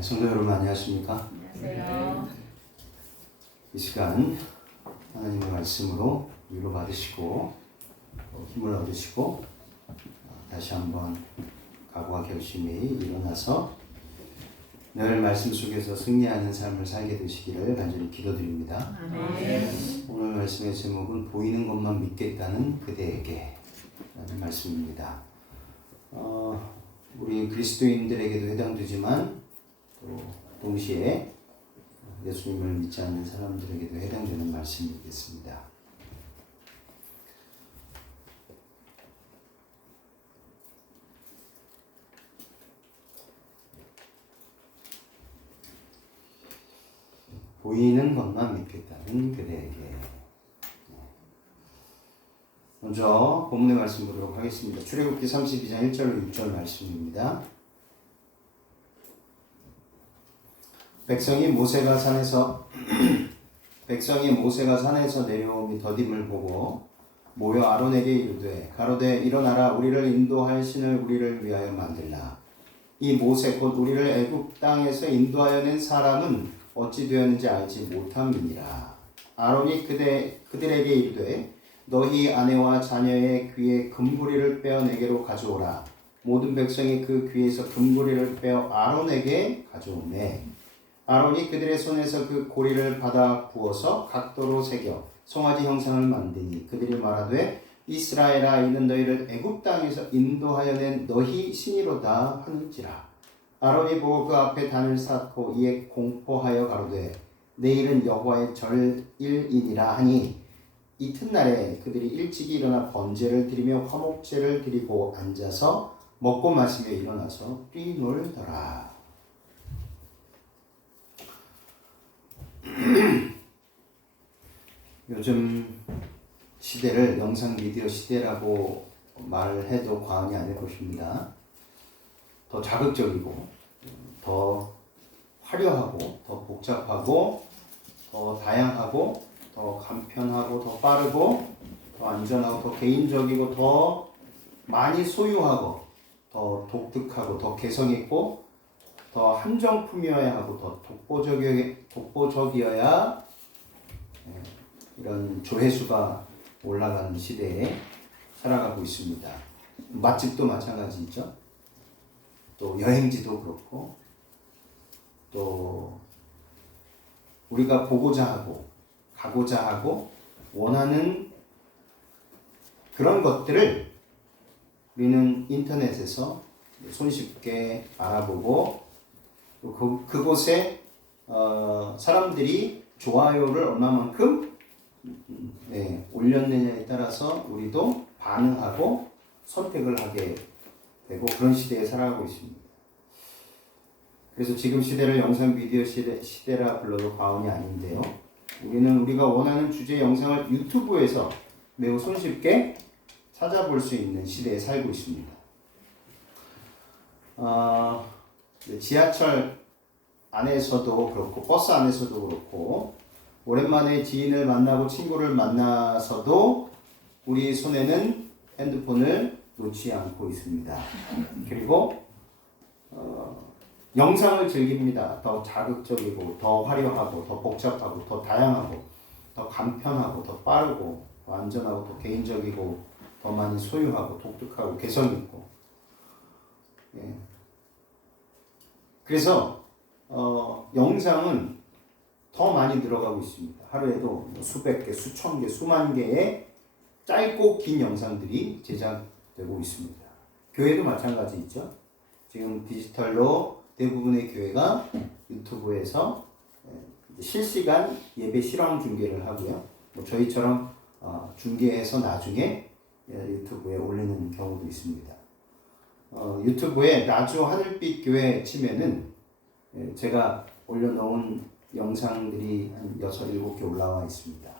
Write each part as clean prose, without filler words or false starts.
성도 여러분 안녕하십니까? 안녕하세요. 이 시간 하나님의 말씀으로 위로받으시고 힘을 얻으시고 다시 한번 각오와 결심이 일어나서 늘 말씀 속에서 승리하는 삶을 살게 되시기를 간절히 기도드립니다. 아멘. 오늘 말씀의 제목은 보이는 것만 믿겠다는 그대에게 라는 말씀입니다. 우리 그리스도인들에게도 해당되지만 또 동시에 예수님을 믿지 않는 사람들에게도 해당되는 말씀이겠습니다. 보이는 것만 믿겠다는 그대에게. 먼저 본문의 말씀 보도록 하겠습니다. 출애굽기 32장 1절로 6절 말씀입니다. 백성이 모세가 산에서 내려오니 더딤을 보고 모여 아론에게 이르되 가로되 일어나라 우리를 인도할 신을 우리를 위하여 만들라. 이 모세 곧 우리를 애굽 땅에서 인도하여 낸 사람은 어찌 되었는지 알지 못함이니라. 아론이 그들에게 이르되 너희 아내와 자녀의 귀에 금고리를 빼어 내게로 가져오라. 모든 백성이 그 귀에서 금고리를 빼어 아론에게 가져오매 아론이 그들의 손에서 그 고리를 받아 부어서 각도로 새겨 송아지 형상을 만드니 그들이 말하되 이스라엘아 이는 너희를 애굽 땅에서 인도하여 낸 너희 신이로다 하는지라. 아론이 보고 그 앞에 단을 쌓고 이에 공포하여 가로되 내일은 여호와의 절일이니라 하니 이튿날에 그들이 일찍이 일어나 번제를 드리며 화목제를 드리고 앉아서 먹고 마시며 일어나서 뛰놀더라. 요즘 시대를 영상 미디어 시대라고 말을 해도 과언이 아닐 것입니다. 더 자극적이고 더 화려하고 더 복잡하고 더 다양하고 더 간편하고 더 빠르고 더 안전하고 더 개인적이고 더 많이 소유하고 더 독특하고 더 개성있고 더 한정품이어야 하고 더 독보적이어야 이런 조회수가 올라가는 시대에 살아가고 있습니다. 맛집도 마찬가지죠. 또 여행지도 그렇고 또 우리가 보고자 하고 가고자 하고 원하는 그런 것들을 우리는 인터넷에서 손쉽게 알아보고 또 그곳에 사람들이 좋아요를 얼마만큼 올렸느냐에 따라서 우리도 반응하고 선택을 하게 되고 그런 시대에 살아가고 있습니다. 그래서 지금 시대를 영상 비디오 시대라 불러도 과언이 아닌데요. 우리는 우리가 원하는 주제 영상을 유튜브에서 매우 손쉽게 찾아볼 수 있는 시대에 살고 있습니다. 지하철 안에서도 그렇고 버스 안에서도 그렇고 오랜만에 지인을 만나고 친구를 만나서도 우리 손에는 핸드폰을 놓지 않고 있습니다. 그리고 영상을 즐깁니다. 더 자극적이고 더 화려하고 더 복잡하고 더 다양하고 더 간편하고 더 빠르고 더 안전하고 더 개인적이고 더 많이 소유하고 독특하고 개성있고 그래서 영상은 더 많이 들어가고 있습니다. 하루에도 수백 개, 수천 개, 수만 개의 짧고 긴 영상들이 제작되고 있습니다. 교회도 마찬가지죠. 지금 디지털로 대부분의 교회가 유튜브에서 실시간 예배 실황 중계를 하고요. 저희처럼 중계해서 나중에 유튜브에 올리는 경우도 있습니다. 유튜브에 나주 하늘빛 교회 치면은 제가 올려놓은 영상들이 한 6, 7개 올라와 있습니다.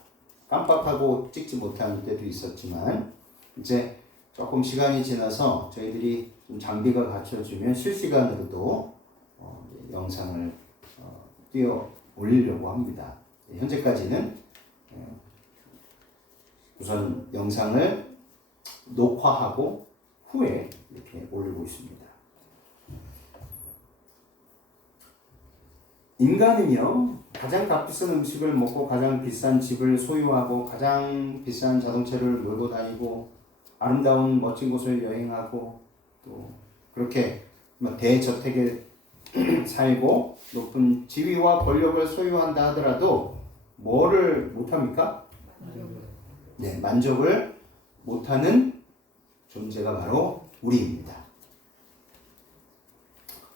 깜빡하고 찍지 못한 때도 있었지만 이제 조금 시간이 지나서 저희들이 좀 장비가 갖춰지면 실시간으로도 영상을 띄워 올리려고 합니다. 현재까지는 우선 영상을 녹화하고 후에 이렇게 올리고 있습니다. 인간은요 가장 값비싼 음식을 먹고 가장 비싼 집을 소유하고 가장 비싼 자동차를 몰고 다니고 아름다운 멋진 곳을 여행하고 또 그렇게 대저택에 살고 높은 지위와 권력을 소유한다 하더라도 뭐를 못합니까? 네, 만족을 못하는 존재가 바로 우리입니다.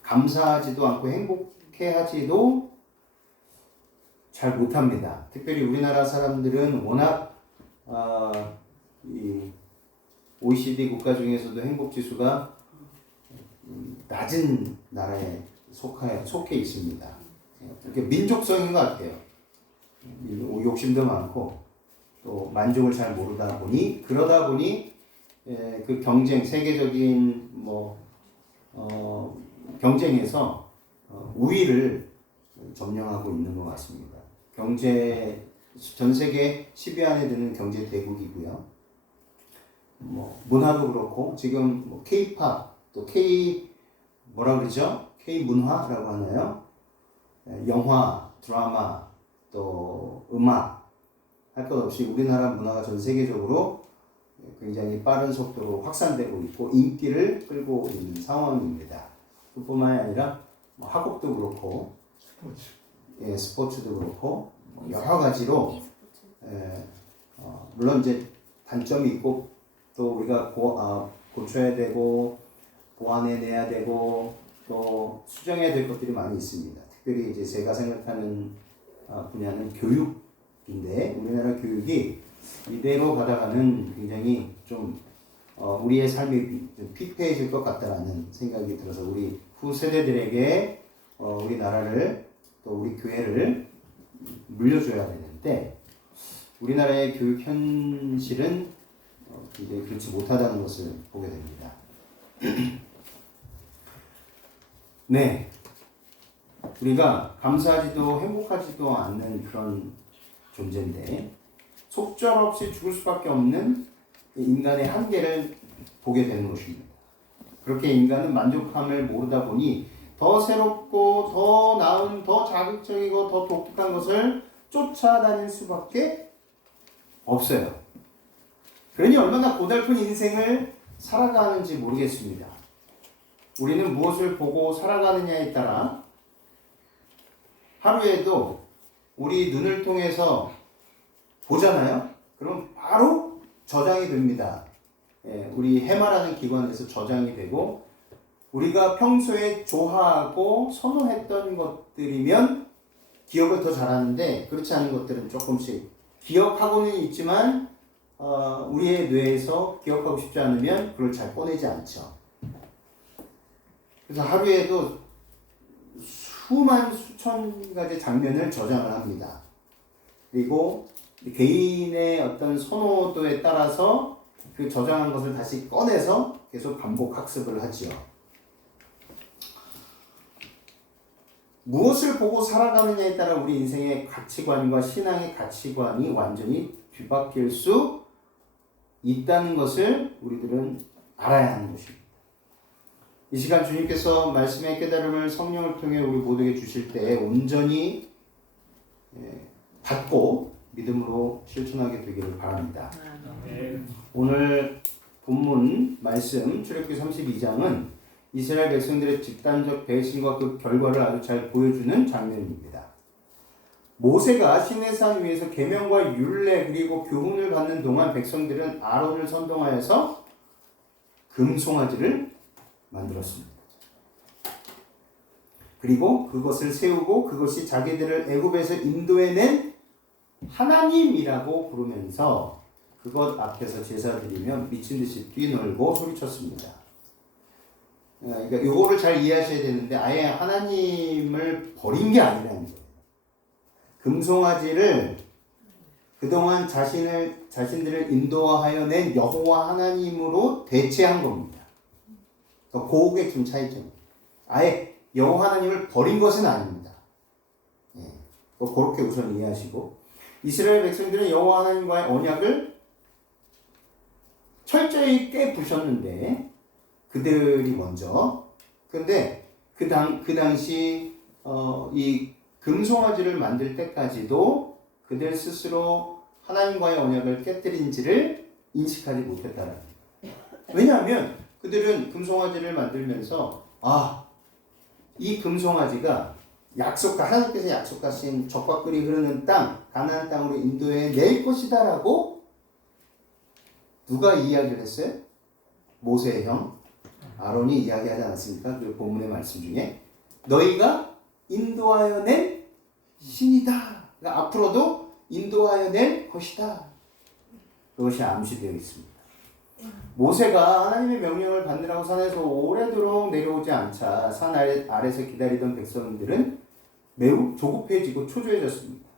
감사하지도 않고 행복해하지도 잘 못합니다. 특별히 우리나라 사람들은 워낙 이 OECD 국가 중에서도 행복지수가 낮은 나라에 속해 있습니다. 이렇게 민족성인 것 같아요. 욕심도 많고 또 만족을 잘 모르다 보니 그러다 보니 그 경쟁 세계적인 경쟁에서 우위를 점령하고 있는 것 같습니다. 경제 전 세계 10위 안에 드는 경제 대국이고요. 문화도 그렇고 지금 K-팝 또 K 뭐라 그러죠? K 문화라고 하나요? 영화, 드라마 또 음악 할 것 없이 우리나라 문화가 전 세계적으로 굉장히 빠른 속도로 확산되고 있고 인기를 끌고 있는 상황입니다. 그뿐만이 아니라 학업도 그렇고 스포츠도 그렇고 여러 가지로 물론 이제 단점이 있고 또 우리가 고쳐야 되고 보완해내야 되고 또 수정해야 될 것들이 많이 있습니다. 특별히 이제 제가 생각하는 분야는 교육인데 우리나라 교육이 이대로 가다가는 굉장히 좀 우리의 삶이 좀 피폐해질 것 같다라는 생각이 들어서 우리 후 세대들에게 우리 나라를 또 우리 교회를 물려줘야 되는데 우리나라의 교육 현실은 굉장히 그렇지 못하다는 것을 보게 됩니다. 네, 우리가 감사하지도 행복하지도 않는 그런 존재인데 속절없이 죽을 수밖에 없는 인간의 한계를 보게 되는 것입니다. 그렇게 인간은 만족함을 모르다 보니 더 새롭고 더 나은, 더 자극적이고 더 독특한 것을 쫓아다닐 수밖에 없어요. 그러니 얼마나 고달픈 인생을 살아가는지 모르겠습니다. 우리는 무엇을 보고 살아가느냐에 따라 하루에도 우리 눈을 통해서 보잖아요. 그럼 바로 저장이 됩니다. 우리 해마라는 기관에서 저장이 되고 우리가 평소에 좋아하고 선호했던 것들이면 기억을 더 잘하는데 그렇지 않은 것들은 조금씩 기억하고는 있지만 우리의 뇌에서 기억하고 싶지 않으면 그걸 잘 꺼내지 않죠. 그래서 하루에도 수천 가지 장면을 저장을 합니다. 그리고 개인의 어떤 선호도에 따라서 그 저장한 것을 다시 꺼내서 계속 반복 학습을 하지요. 무엇을 보고 살아가느냐에 따라 우리 인생의 가치관과 신앙의 가치관이 완전히 뒤바뀔 수 있다는 것을 우리들은 알아야 하는 것입니다. 이 시간 주님께서 말씀의 깨달음을 성령을 통해 우리 모두에게 주실 때 온전히 받고 믿음으로 실천하게 되기를 바랍니다. 오늘 본문 말씀 출애굽기 32장은 이스라엘 백성들의 집단적 배신과 그 결과를 아주 잘 보여주는 장면입니다. 모세가 시내산 위에서 계명과 율례 그리고 교훈을 받는 동안 백성들은 아론을 선동하여서 금송아지를 만들었습니다. 그리고 그것을 세우고 그것이 자기들을 애굽에서 인도해낸 하나님이라고 부르면서 그것 앞에서 제사 드리며 미친 듯이 뛰놀고 소리쳤습니다. 그러니까 이거를 잘 이해하셔야 되는데 아예 하나님을 버린 게 아니라는 거예요. 금송아지를 그동안 자신들을 인도하여 낸 여호와 하나님으로 대체한 겁니다. 그게 좀 차이점입니다. 아예 여호와 하나님을 버린 것은 아닙니다. 그렇게 우선 이해하시고 이스라엘 백성들은 여호와 하나님과의 언약을 철저히 깨부셨는데 그들이 먼저 근데 그 당시 이 금송아지를 만들 때까지도 그들 스스로 하나님과의 언약을 깨뜨린지를 인식하지 못했다는 거예요. 왜냐하면 그들은 금송아지를 만들면서 이 금송아지가 하나님께서 약속하신 젖과 꿀이 흐르는 땅, 가나안 땅으로 인도해 낼 것이다라고 누가 이야기를 했어요? 모세의 형 아론이 이야기하지 않았습니까? 그 본문의 말씀 중에 너희가 인도하여 낼 신이다. 그러니까 앞으로도 인도하여 낼 것이다. 그것이 암시되어 있습니다. 모세가 하나님의 명령을 받느라고 산에서 오래도록 내려오지 않자 산 아래에서 기다리던 백성들은 매우 조급해지고 초조해졌습니다.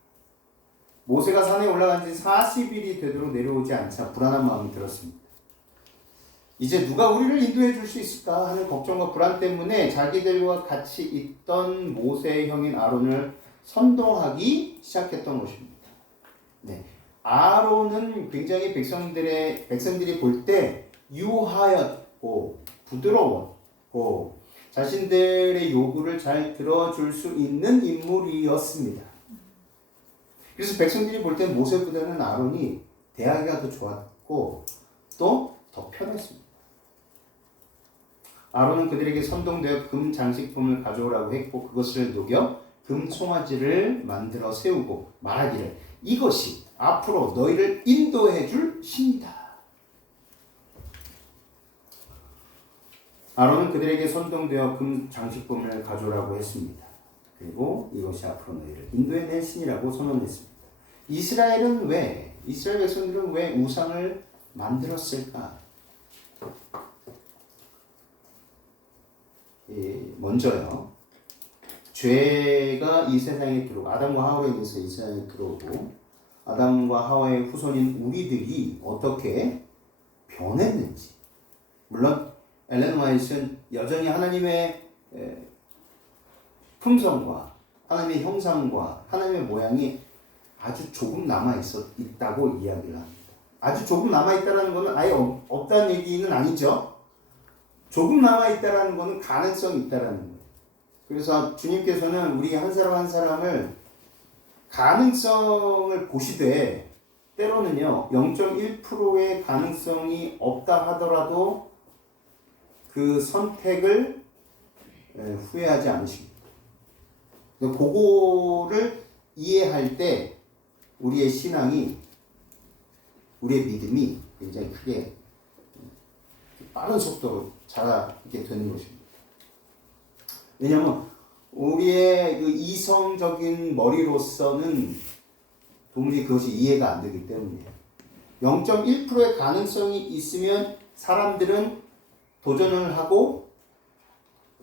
모세가 산에 올라간 지 40일이 되도록 내려오지 않자 불안한 마음이 들었습니다. 이제 누가 우리를 인도해 줄 수 있을까 하는 걱정과 불안 때문에 자기들과 같이 있던 모세의 형인 아론을 선동하기 시작했던 것입니다. 네. 아론은 굉장히 백성들이 볼 때 유하였고 부드러웠고 자신들의 요구를 잘 들어줄 수 있는 인물이었습니다. 그래서 백성들이 볼 때 모세보다는 아론이 대하기가 더 좋았고 또 더 편했습니다. 아론은 그들에게 선동되어 금 장식품을 가져오라고 했고 그것을 녹여 금 송아지를 만들어 세우고 말하기를 이것이 앞으로 너희를 인도해 줄 신이다. 아론은 그들에게 선동되어 금 장식품을 가져오라고 했습니다. 그리고 이것이 앞으로 너희를 인도해 낼 신이라고 선언했습니다. 이스라엘 백성들은 왜 우상을 만들었을까? 먼저요. 죄가 이 세상에 들어오고 아담과 하와로 인해서 이 세상에 들어오고 아담과 하와의 후손인 우리들이 어떻게 변했는지. 물론 엘렌 화이트는 여전히 하나님의 품성과 하나님의 형상과 하나님의 모양이 아주 조금 있다고 이야기를 합니다. 아주 조금 남아있다는 것은 아예 없다는 얘기는 아니죠. 조금 남아있다는 것은 가능성이 있다는 거예요. 그래서 주님께서는 우리 한 사람 한 사람을 가능성을 보시되 때로는요 0.1%의 가능성이 없다 하더라도 그 선택을 후회하지 않으십니다. 그거를 이해할 때 우리의 신앙이 우리의 믿음이 굉장히 크게 빠른 속도로 자라게 되는 것입니다. 왜냐하면 우리의 그 이성적인 머리로서는 도무지 그것이 이해가 안 되기 때문이에요. 0.1%의 가능성이 있으면 사람들은 도전을 하고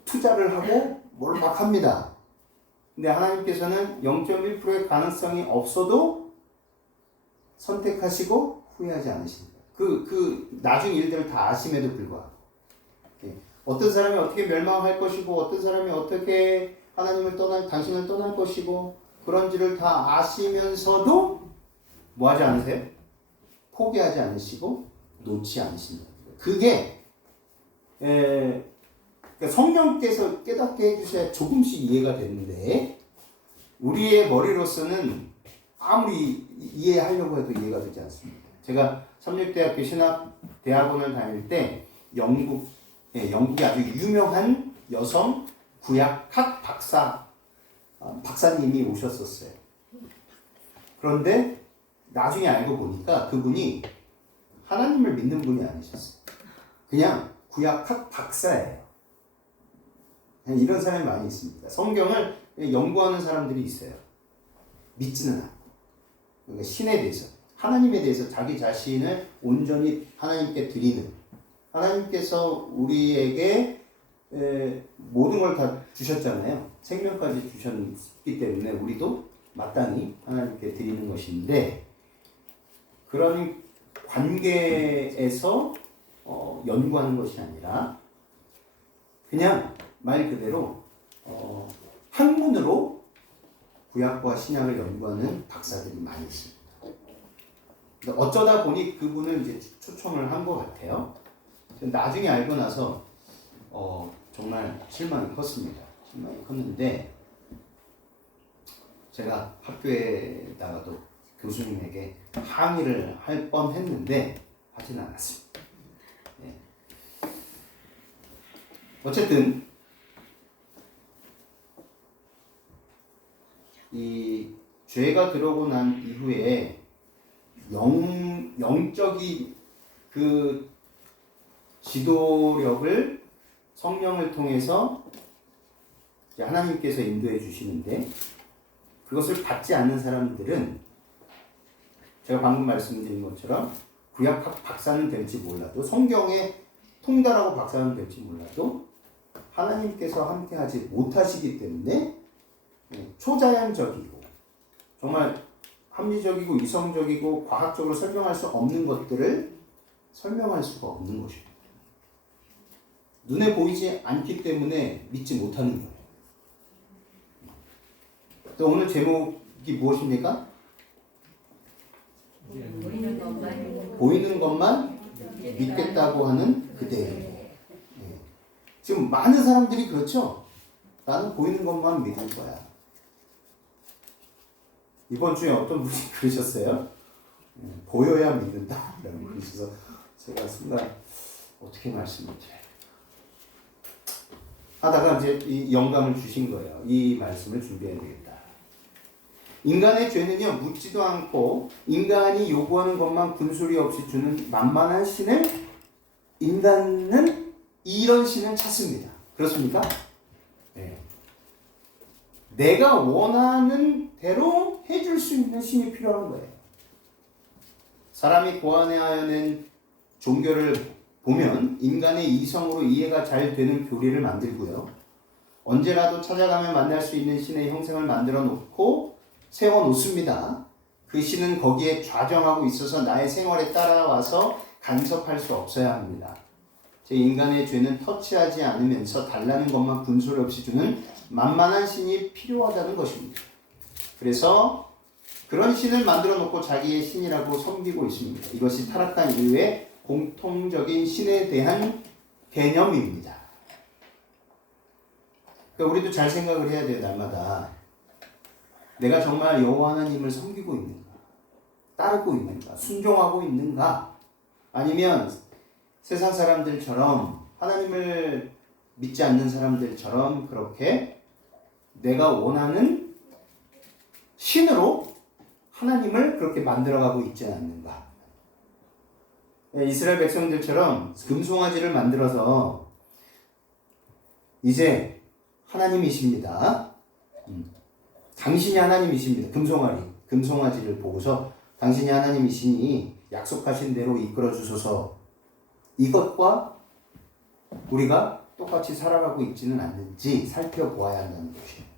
투자를 하고 뭘 막 합니다. 근데 하나님께서는 0.1%의 가능성이 없어도 선택하시고 후회하지 않으십니다. 나중 일들을 다 아심에도 불구하고 어떤 사람이 어떻게 멸망할 것이고 어떤 사람이 어떻게 당신을 떠날 것이고 그런지를 다 아시면서도 뭐 하지 않으세요? 포기하지 않으시고 놓지 않으십니다. 그게 성령께서 깨닫게 해주셔야 조금씩 이해가 되는데 우리의 머리로서는 아무리 이해하려고 해도 이해가 되지 않습니다. 제가 삼육대학교 신학대학원을 다닐 때 영국의 아주 유명한 여성 구약학 박사님이 오셨었어요. 그런데 나중에 알고 보니까 그분이 하나님을 믿는 분이 아니셨어요. 그냥 구약학 박사예요. 이런 사람이 많이 있습니다. 성경을 연구하는 사람들이 있어요. 믿지는 않고. 그러니까 신에 대해서, 하나님에 대해서 자기 자신을 온전히 하나님께 드리는, 하나님께서 우리에게 모든 걸 다 주셨잖아요. 생명까지 주셨기 때문에 우리도 마땅히 하나님께 드리는 것인데, 그런 관계에서 연구하는 것이 아니라 그냥 말 그대로 학문으로 구약과 신약을 연구하는 박사들이 많이 있습니다. 어쩌다 보니 그분을 이제 초청을 한 것 같아요. 나중에 알고 나서 정말 실망이 컸습니다. 실망이 컸는데 제가 학교에다가도 교수님에게 항의를 할 뻔했는데 하진 않았습니다. 예. 어쨌든 이 죄가 들어오고 난 이후에 영적인 그 지도력을 성령을 통해서 하나님께서 인도해 주시는데, 그것을 받지 않는 사람들은 제가 방금 말씀드린 것처럼 구약 박사는 될지 몰라도, 성경의 통달하고 박사는 될지 몰라도 하나님께서 함께하지 못하시기 때문에 초자연적이고 정말 합리적이고 이성적이고 과학적으로 설명할 수 없는 것들을 설명할 수가 없는 것입니다. 눈에 보이지 않기 때문에 믿지 못하는 거예요. 또 오늘 제목이 무엇입니까? 보이는 것만 믿겠다고 하는 그대에게. 지금 많은 사람들이 그렇죠? 나는 보이는 것만 믿을 거야. 이번 주에 어떤 분이 그러셨어요? 보여야 믿는다 라고 그러셔서 제가 순간 어떻게 말씀을 드려요? 하다가 이제 이 영감을 주신 거예요. 이 말씀을 준비해야 되겠다. 인간의 죄는요, 묻지도 않고 인간이 요구하는 것만 군소리 없이 주는 만만한 신을 인간은 이런 신을 찾습니다. 그렇습니까? 네. 내가 원하는 대로 해줄 수 있는 신이 필요한 거예요. 사람이 고안해하여낸 종교를 보면 인간의 이성으로 이해가 잘 되는 교리를 만들고요. 언제라도 찾아가면 만날 수 있는 신의 형상을 만들어 놓고 세워 놓습니다. 그 신은 거기에 좌정하고 있어서 나의 생활에 따라와서 간섭할 수 없어야 합니다. 제 인간의 죄는 터치하지 않으면서 달라는 것만 군소리 없이 주는 만만한 신이 필요하다는 것입니다. 그래서 그런 신을 만들어 놓고 자기의 신이라고 섬기고 있습니다. 이것이 타락한 이후에 공통적인 신에 대한 개념입니다. 그러니까 우리도 잘 생각을 해야 돼요. 날마다 내가 정말 여호와 하나님을 섬기고 있는가, 따르고 있는가, 순종하고 있는가, 아니면 세상 사람들처럼 하나님을 믿지 않는 사람들처럼 그렇게 내가 원하는 신으로 하나님을 그렇게 만들어가고 있지 않는가. 이스라엘 백성들처럼 금송아지를 만들어서 이제 하나님이십니다. 당신이 하나님이십니다. 금송아지를 보고서 당신이 하나님이시니 약속하신 대로 이끌어 주소서. 이것과 우리가 똑같이 살아가고 있지는 않는지 살펴보아야 한다는 것이에요.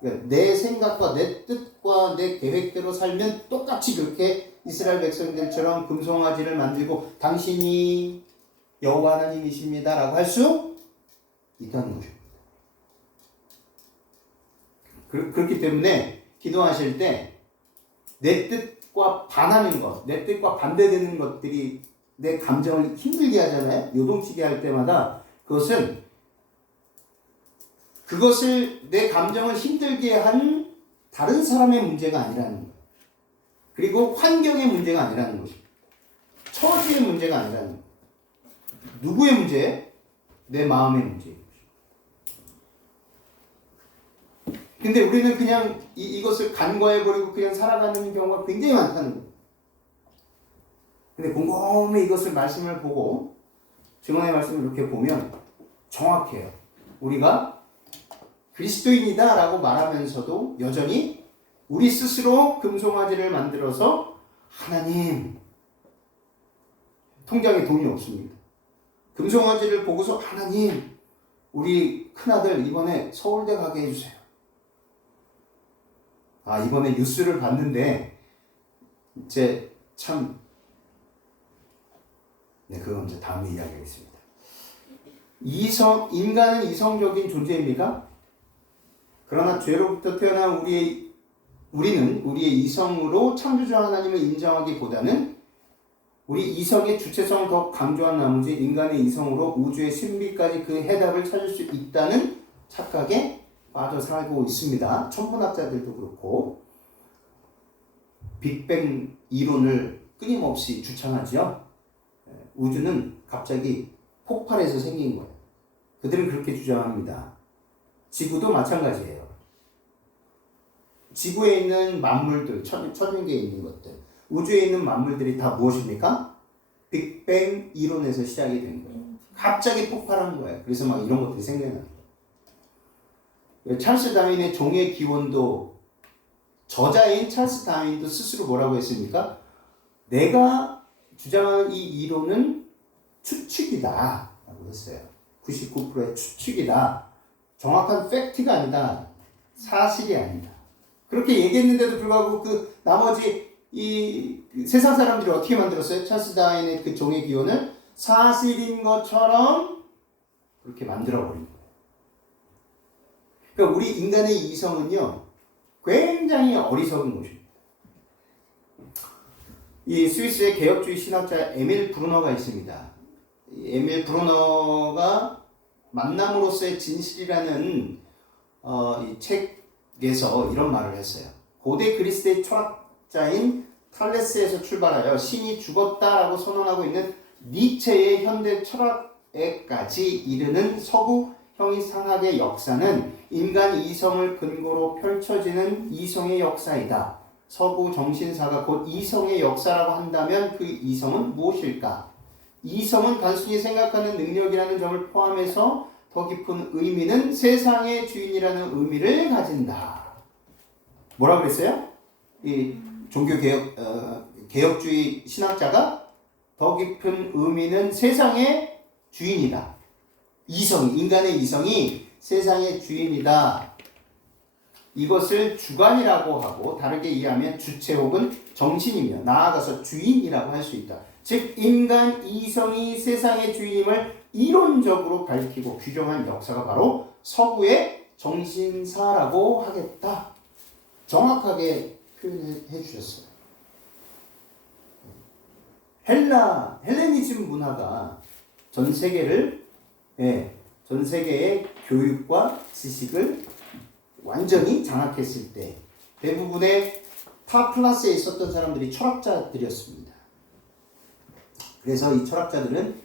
그러니까 내 생각과 내 뜻과 내 계획대로 살면 똑같이 그렇게 이스라엘 백성들처럼 금송아지를 만들고 당신이 여호와 하나님이십니다 라고 할 수 있다는 것입니다. 그렇기 때문에 기도하실 때 내 뜻과 반하는 것, 내 뜻과 반대되는 것들이 내 감정을 힘들게 하잖아요. 요동치게 할 때마다 그것을 내 감정을 힘들게 한 다른 사람의 문제가 아니라는 거예요. 그리고 환경의 문제가 아니라는 것입니다. 처지의 문제가 아니라는 거예요. 누구의 문제예요? 내 마음의 문제예요. 근데 우리는 그냥 이것을 간과해버리고 그냥 살아가는 경우가 굉장히 많다는 거예요. 근데 곰곰이 이것을 말씀을 보고 증언의 말씀을 이렇게 보면 정확해요. 우리가 그리스도인이다 라고 말하면서도 여전히 우리 스스로 금송아지를 만들어서 하나님, 통장에 돈이 없습니다. 금송아지를 보고서 하나님, 우리 큰아들 이번에 서울대 가게 해주세요. 이번에 뉴스를 봤는데 이제 참 그건 이제 다음에 이야기하겠습니다. 인간은 이성적인 존재입니까? 그러나 죄로부터 태어난 우리는 우리의 이성으로 창조주 하나님을 인정하기보다는 우리 이성의 주체성을 더 강조한 나머지 인간의 이성으로 우주의 신비까지 그 해답을 찾을 수 있다는 착각에 빠져 살고 있습니다. 천문학자들도 그렇고 빅뱅 이론을 끊임없이 주창하죠. 우주는 갑자기 폭발해서 생긴 거예요. 그들은 그렇게 주장합니다. 지구도 마찬가지예요. 지구에 있는 만물들, 천연계에 있는 것들, 우주에 있는 만물들이 다 무엇입니까? 빅뱅 이론에서 시작이 된 거예요. 갑자기 폭발한 거예요. 그래서 막 이런 것들이 생겨나는 거예요. 찰스 다윈의 종의 기원도 저자인 찰스 다윈도 스스로 뭐라고 했습니까? 내가 주장하는 이 이론은 추측이다 라고 했어요. 99%의 추측이다. 정확한 팩트가 아니다. 사실이 아니다. 그렇게 얘기했는데도 불구하고 그 나머지 이 세상 사람들이 어떻게 만들었어요? 찰스 다윈의 그 종의 기원을 사실인 것처럼 그렇게 만들어버린 거예요. 그러니까 우리 인간의 이성은요, 굉장히 어리석은 것입니다. 이 스위스의 개혁주의 신학자 에밀 브루너가 있습니다. 에밀 브루너가 만남으로서의 진실이라는 이 책에서 이런 말을 했어요. 고대 그리스의 철학자인 탈레스에서 출발하여 신이 죽었다라고 선언하고 있는 니체의 현대 철학에까지 이르는 서구 형이상학의 역사는 인간 이성을 근거로 펼쳐지는 이성의 역사이다. 서구 정신사가 곧 이성의 역사라고 한다면 그 이성은 무엇일까? 이성은 단순히 생각하는 능력이라는 점을 포함해서 더 깊은 의미는 세상의 주인이라는 의미를 가진다. 뭐라 그랬어요? 이 개혁주의 신학자가 더 깊은 의미는 세상의 주인이다. 인간의 이성이 세상의 주인이다. 이것을 주관이라고 하고 다르게 이해하면 주체 혹은 정신이며 나아가서 주인이라고 할 수 있다. 즉 인간 이성이 세상의 주인임을 이론적으로 밝히고 규정한 역사가 바로 서구의 정신사라고 하겠다. 정확하게 표현해 주셨어요. 헬레니즘 문화가 전 세계의 교육과 지식을 완전히 장악했을 때 대부분의 탑 클래스에 있었던 사람들이 철학자들이었습니다. 그래서 이 철학자들은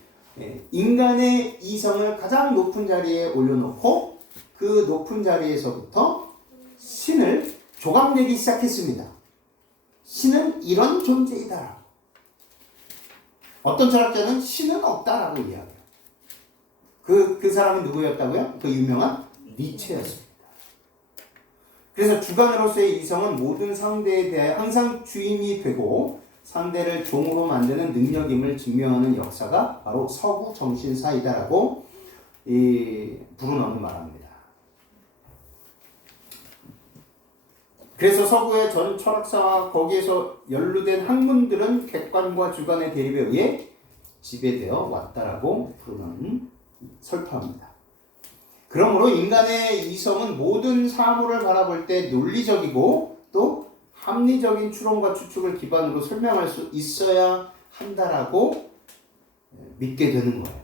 인간의 이성을 가장 높은 자리에 올려놓고 그 높은 자리에서부터 신을 조각내기 시작했습니다. 신은 이런 존재이다. 어떤 철학자는 신은 없다라고 이야기해요. 그 사람은 누구였다고요? 그 유명한 니체였습니다. 그래서 주관으로서의 이성은 모든 상대에 대해 항상 주인이 되고 상대를 종으로 만드는 능력임을 증명하는 역사가 바로 서구 정신사이다라고 이 브루너는 말합니다. 그래서 서구의 전 철학사와 거기에서 연루된 학문들은 객관과 주관의 대립에 의해 지배되어 왔다라고 브루너는 설파합니다. 그러므로 인간의 이성은 모든 사물을 바라볼 때 논리적이고 또 합리적인 추론과 추측을 기반으로 설명할 수 있어야 한다라고 믿게 되는 거예요.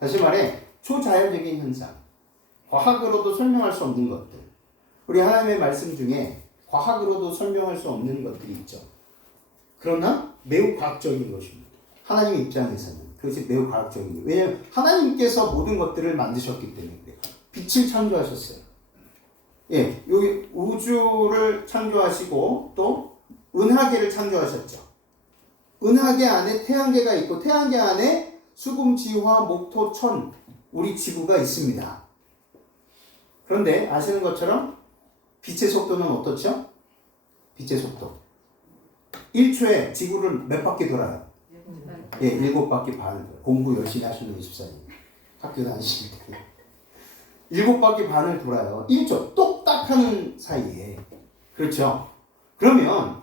다시 말해 초자연적인 현상, 과학으로도 설명할 수 없는 것들, 우리 하나님의 말씀 중에 과학으로도 설명할 수 없는 것들이 있죠. 그러나 매우 과학적인 것입니다. 하나님 입장에서는 그것이 매우 과학적인 거예요. 왜냐하면 하나님께서 모든 것들을 만드셨기 때문에 그래요. 빛을 창조하셨어요. 예, 여기 우주를 창조하시고 또 은하계를 창조하셨죠. 은하계 안에 태양계가 있고 태양계 안에 수금, 지화, 목토, 천, 우리 지구가 있습니다. 그런데 아시는 것처럼 빛의 속도는 어떻죠? 빛의 속도. 1초에 지구를 몇 바퀴 돌아요? 예, 7바퀴 반을 돌아요. 공부 열심히 하시는 24님. 학교 다니실 때. 7바퀴 반을 돌아요. 1초 똑딱 하는 사이에. 그렇죠? 그러면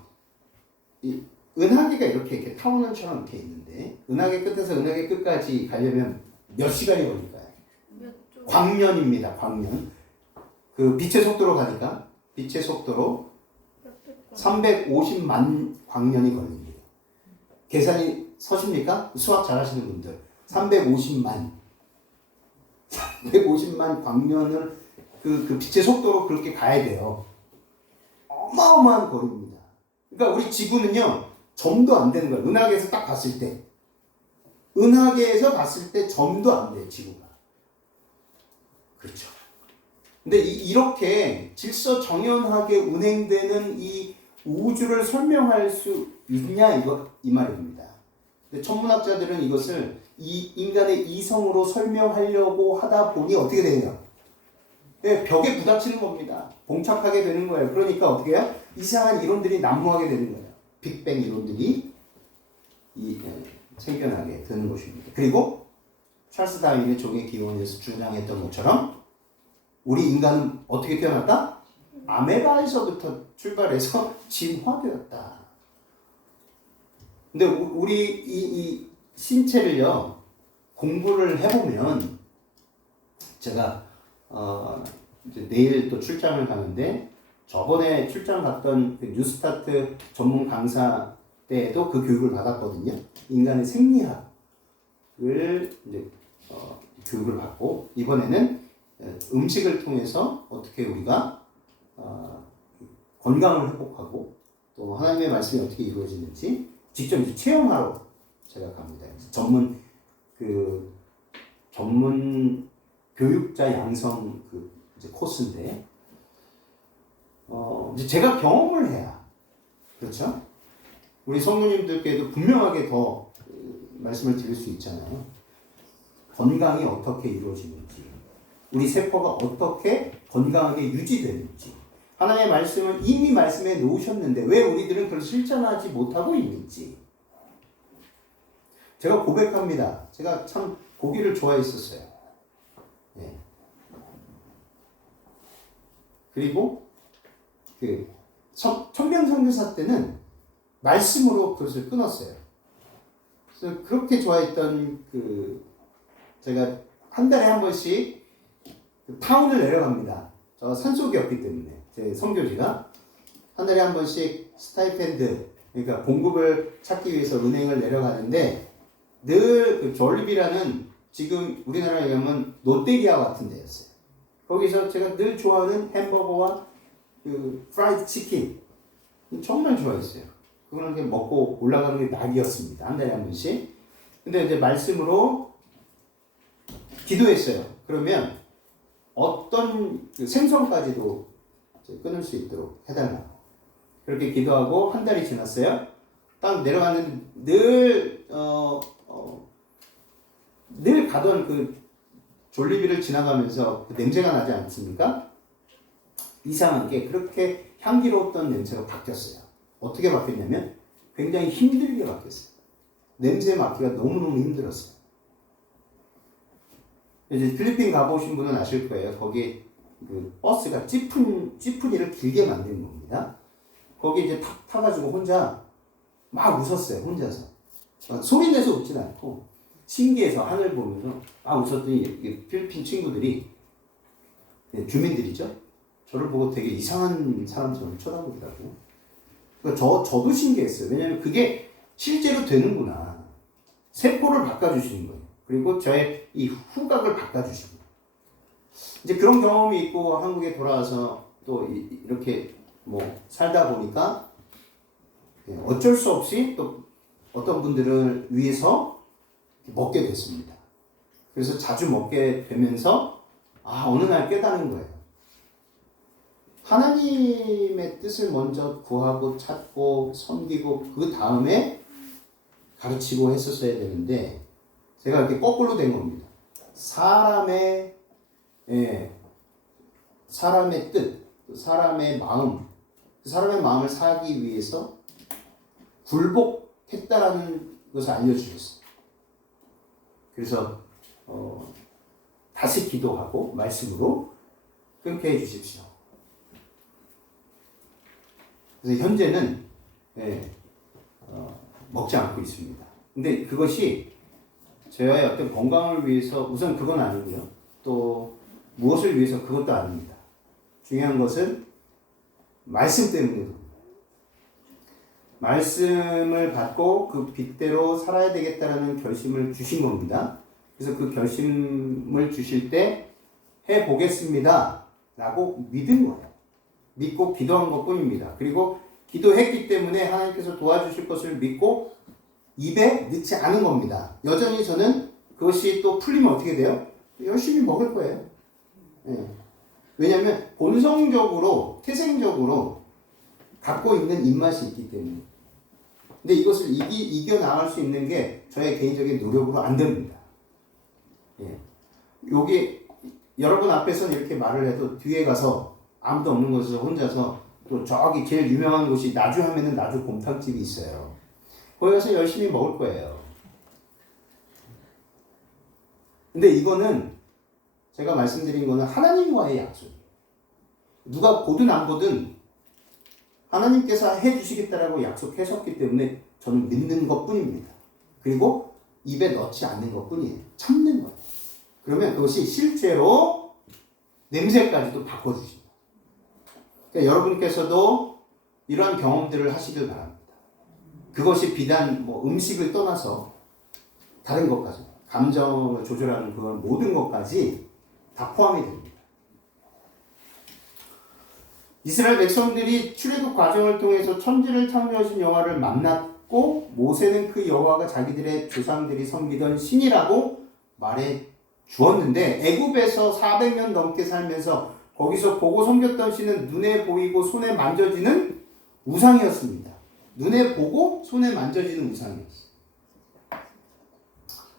이 은하계가 이렇게 타원처럼 이렇게 있는데 은하계 끝에서 은하계 끝까지 가려면 몇 시간이 걸릴까요? 광년입니다. 광년. 그 빛의 속도로 가니까 빛의 속도로 350만 광년이 걸립니다. 계산이 서십니까? 수학 잘하시는 분들. 350만 광년을 그 빛의 속도로 그렇게 가야 돼요. 어마어마한 거리입니다. 그러니까 우리 지구는요, 점도 안 되는 거예요. 은하계에서 딱 봤을 때. 은하계에서 봤을 때 점도 안 돼요, 지구가. 그렇죠. 근데 이렇게 질서정연하게 운행되는 이 우주를 설명할 수 있냐, 이 말입니다. 근데 천문학자들은 이것을 이 인간의 이성으로 설명하려고 하다 보니 어떻게 되냐? 네, 벽에 부딪히는 겁니다. 봉착하게 되는 거예요. 그러니까 어떻게 해요? 이상한 이론들이 난무하게 되는 거예요. 빅뱅 이론들이 생겨나게 되는 것입니다. 그리고 찰스 다윈의 종의 기원에서 주장했던 것처럼 우리 인간은 어떻게 태어났다? 아메바에서부터 출발해서 진화되었다. 근데 우리 이 신체를요, 공부를 해보면, 제가 이제 내일 또 출장을 가는데, 저번에 출장 갔던 그 뉴스타트 전문 강사 때에도 그 교육을 받았거든요. 인간의 생리학을 이제 교육을 받고, 이번에는 음식을 통해서 어떻게 우리가 건강을 회복하고 또 하나님의 말씀이 어떻게 이루어지는지 직접 이제 체험하러 제가 갑니다. 전문 교육자 양성 이제 코스인데, 이제 제가 경험을 해야, 그렇죠? 우리 성도님들께도 분명하게 더 말씀을 드릴 수 있잖아요. 건강이 어떻게 이루어지는지, 우리 세포가 어떻게 건강하게 유지되는지, 하나님의 말씀을 이미 말씀해 놓으셨는데 왜 우리들은 그걸 실천하지 못하고 있는지. 제가 고백합니다. 제가 참 고기를 좋아했었어요. 네. 그리고 천명선교사 때는 말씀으로 그것을 끊었어요. 그래서 그렇게 좋아했던 제가 한 달에 한 번씩 타운을 내려갑니다. 저 산속이었기 때문에 제 선교지가 한 달에 한 번씩 스타이펜드, 그러니까 봉급을 찾기 위해서 은행을 내려가는데 늘 그 졸리비라는, 지금 우리나라에 가면 롯데리아 같은 데였어요. 거기서 제가 늘 좋아하는 햄버거와 프라이드 치킨 정말 좋아했어요. 그거는 그냥 먹고 올라가는 게 낙이었습니다. 한 달에 한 번씩. 근데 이제 말씀으로 기도했어요. 그러면 어떤 생선까지도 끊을 수 있도록 해달라고. 그렇게 기도하고 한 달이 지났어요. 딱 내려갔는데 늘 가던 졸리비를 지나가면서 그 냄새가 나지 않습니까? 이상한 게 그렇게 향기로웠던 냄새가 바뀌었어요. 어떻게 바뀌었냐면 굉장히 힘들게 바뀌었어요. 냄새 맡기가 너무너무 힘들었어요. 이제 필리핀 가보신 분은 아실 거예요. 거기 버스가 찌푸니를 길게 만든 겁니다. 거기 이제 타가지고 혼자 막 웃었어요. 혼자서. 소리 내서 웃진 않고 신기해서 하늘 보면서 웃었더니 필리핀 친구들이, 주민들이죠. 저를 보고 되게 이상한 사람처럼 쳐다보더라고요. 그러니까 저도 신기했어요. 왜냐하면 그게 실제로 되는구나. 세포를 바꿔주시는 거예요. 그리고 저의 이 후각을 바꿔주시고. 이제 그런 경험이 있고 한국에 돌아와서 또 이렇게 살다 보니까 어쩔 수 없이 또 어떤 분들을 위해서 먹게 됐습니다. 그래서 자주 먹게 되면서 어느 날 깨달은 거예요. 하나님의 뜻을 먼저 구하고 찾고 섬기고 그 다음에 가르치고 했었어야 되는데 제가 이렇게 거꾸로 된 겁니다. 사람의 뜻, 사람의 마음, 사람의 마음을 사기 위해서 굴복했다라는 것을 알려주셨어요. 그래서 다시 기도하고 말씀으로 그렇게 해주십시오. 그래서 현재는 먹지 않고 있습니다. 근데 그것이 저의 어떤 건강을 위해서 우선 그건 아니고요. 또 무엇을 위해서 그것도 아닙니다. 중요한 것은 말씀 때문에 말씀을 받고 그 빛대로 살아야 되겠다라는 결심을 주신 겁니다. 그래서 그 결심을 주실 때 해보겠습니다 라고 믿은 거예요. 믿고 기도한 것 뿐입니다. 그리고 기도했기 때문에 하나님께서 도와주실 것을 믿고 입에 넣지 않은 겁니다. 여전히 저는 그것이 또 풀리면 어떻게 돼요? 열심히 먹을 거예요. 예. 왜냐하면 본성적으로, 태생적으로 갖고 있는 입맛이 있기 때문에. 근데 이것을 이겨나갈 수 있는 게 저의 개인적인 노력으로 안 됩니다. 예. 여기 여러분 앞에서는 이렇게 말을 해도 뒤에 가서 아무도 없는 곳에서 혼자서 또 저기 제일 유명한 곳이 나주 하면은 나주 곰탕집이 있어요. 거기 가서 열심히 먹을 거예요. 근데 이거는 제가 말씀드린 거는 하나님과의 약속이에요. 누가 보든 안 보든 하나님께서 해주시겠다라고 약속하셨기 때문에 저는 믿는 것 뿐입니다. 그리고 입에 넣지 않는 것 뿐이에요. 참는 거예요. 그러면 그것이 실제로 냄새까지도 바꿔주십니다. 그러니까 여러분께서도 이러한 경험들을 하시길 바랍니다. 그것이 비단 뭐 음식을 떠나서 다른 것까지, 감정을 조절하는 그런 모든 것까지 다 포함이 됩니다. 이스라엘 백성들이 출애굽 과정을 통해서 천지를 창조하신 여호와를 만났고 모세는 그 여호와가 자기들의 조상들이 섬기던 신이라고 말해 주었는데 애굽에서 400년 넘게 살면서 거기서 보고 섬겼던 신은 눈에 보이고 손에 만져지는 우상이었습니다. 눈에 보고 손에 만져지는 우상이었어요.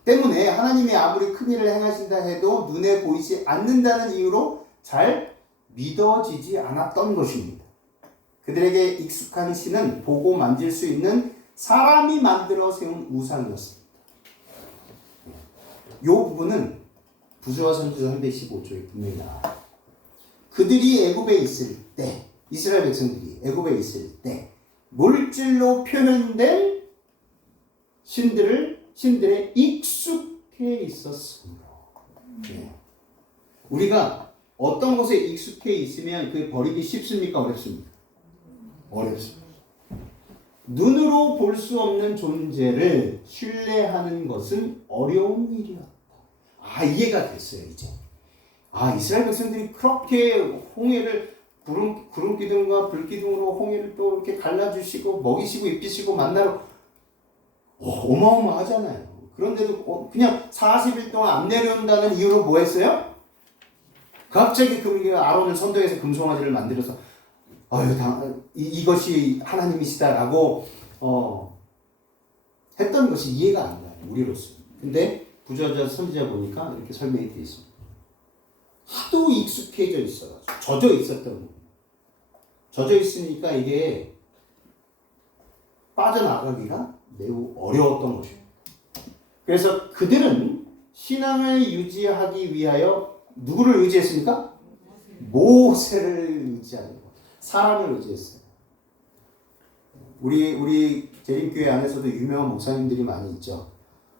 때문에 하나님이 아무리 큰 일을 행하신다 해도 눈에 보이지 않는다는 이유로 잘 믿어지지 않았던 것입니다. 그들에게 익숙한 신은 보고 만질 수 있는 사람이 만들어 세운 우상이었습니다. 이 부분은 부조와 선지서 315조에 분명히 나와요. 그들이 애굽에 있을 때, 이스라엘 백성들이 애굽에 있을 때 물질로 표현된 신들에 익숙해 있었습니다. 네. 우리가 어떤 것에 익숙해 있으면 그게 버리기 쉽습니까? 어렵습니까? 어렵습니다. 눈으로 볼 수 없는 존재를 신뢰하는 것은 어려운 일이었다. 이해가 됐어요, 이제. 이스라엘 백성들이 그렇게 홍해를 구름 기둥과 불 기둥으로 홍해를 또 이렇게 갈라주시고 먹이시고 입히시고 만나러 어마어마하잖아요. 그런데도 그냥 40일 동안 안 내려온다는 이유로 뭐 했어요? 갑자기 아론을 선동해서 금송아지를 만들어서 이것이 하나님이시다라고 했던 것이 이해가 안 가요, 우리로서. 근데 부저자 선지자 보니까 이렇게 설명이 되어 있습니다. 하도 익숙해져 있어가지고 젖어 있었던 거예요. 젖어 있으니까 이게 빠져나가기가 매우 어려웠던 것입니다. 그래서 그들은 신앙을 유지하기 위하여 누구를 의지했습니까? 모세를 의지하는 것. 사람을 의지했어요. 우리 재림교회 안에서도 유명한 목사님들이 많이 있죠.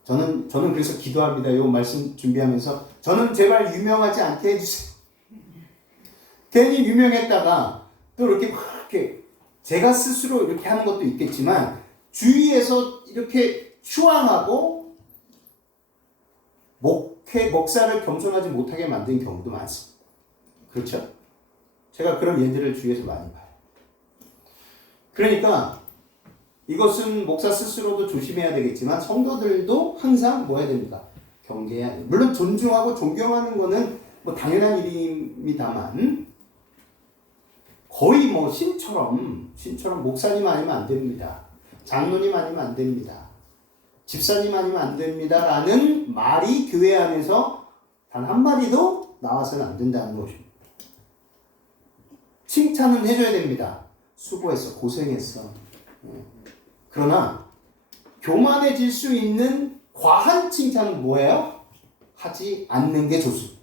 저는 그래서 기도합니다. 이 말씀 준비하면서 저는 제발 유명하지 않게 해주세요. 괜히 유명했다가 또 이렇게 제가 스스로 이렇게 하는 것도 있겠지만 주위에서 이렇게 추앙하고 목사를 겸손하지 못하게 만든 경우도 많습니다. 그렇죠? 제가 그런 예들을 주위에서 많이 봐요. 그러니까 이것은 목사 스스로도 조심해야 되겠지만 성도들도 항상 뭐 해야 됩니까? 경계해야 돼요. 물론 존중하고 존경하는 거는 뭐 당연한 일입니다만 거의 뭐 신처럼 목사님 아니면 안 됩니다. 장로님 아니면 안 됩니다. 집사님 아니면 안 됩니다. 라는 말이 교회 안에서 단 한마디도 나와서는 안 된다는 것입니다. 칭찬은 해줘야 됩니다. 수고했어, 고생했어. 그러나 교만해질 수 있는 과한 칭찬은 뭐예요? 하지 않는 게 좋습니다.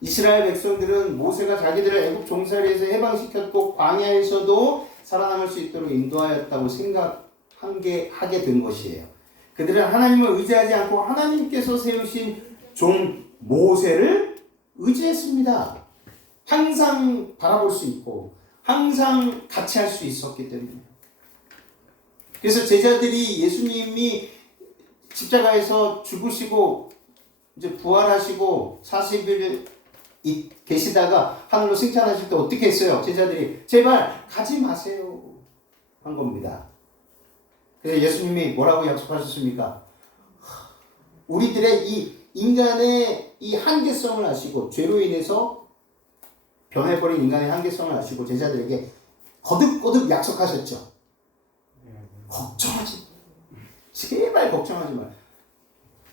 이스라엘 백성들은 모세가 자기들을 애굽 종살이에서 해방시켰고 광야에서도 살아남을 수 있도록 인도하였다고 생각하게 된 것이에요. 그들은 하나님을 의지하지 않고 하나님께서 세우신 종 모세를 의지했습니다. 항상 바라볼 수 있고 항상 같이 할 수 있었기 때문에. 그래서 제자들이 예수님이 십자가에서 죽으시고 이제 부활하시고 40일 계시다가 하늘로 승천하실 때 어떻게 했어요? 제자들이 제발 가지 마세요 한 겁니다. 그래서 예수님이 뭐라고 약속하셨습니까? 우리들의 이 인간의 이 한계성을 아시고 죄로 인해서 변해버린 인간의 한계성을 아시고 제자들에게 거듭거듭 약속하셨죠. 걱정하지 제발 걱정하지 마.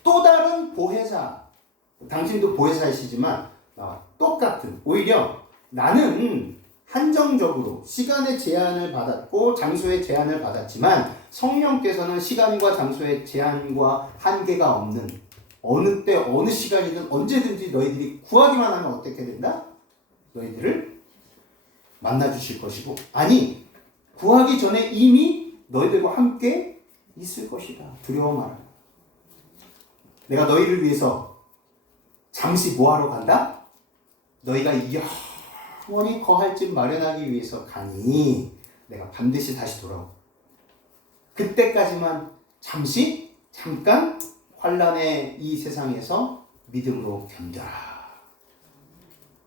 또 다른 보혜사, 당신도 보혜사이시지만 똑같은, 오히려 나는 한정적으로 시간의 제한을 받았고 장소의 제한을 받았지만 성령께서는 시간과 장소의 제한과 한계가 없는 어느 때 어느 시간이든 언제든지 너희들이 구하기만 하면 어떻게 된다? 너희들을 만나주실 것이고, 아니 구하기 전에 이미 너희들과 함께 있을 것이다. 두려워 말아라. 내가 너희를 위해서 잠시 뭐하러 간다? 너희가 영원히 거할 집 마련하기 위해서 가니 내가 반드시 다시 돌아오. 그때까지만 잠깐 환난의 이 세상에서 믿음으로 견뎌라.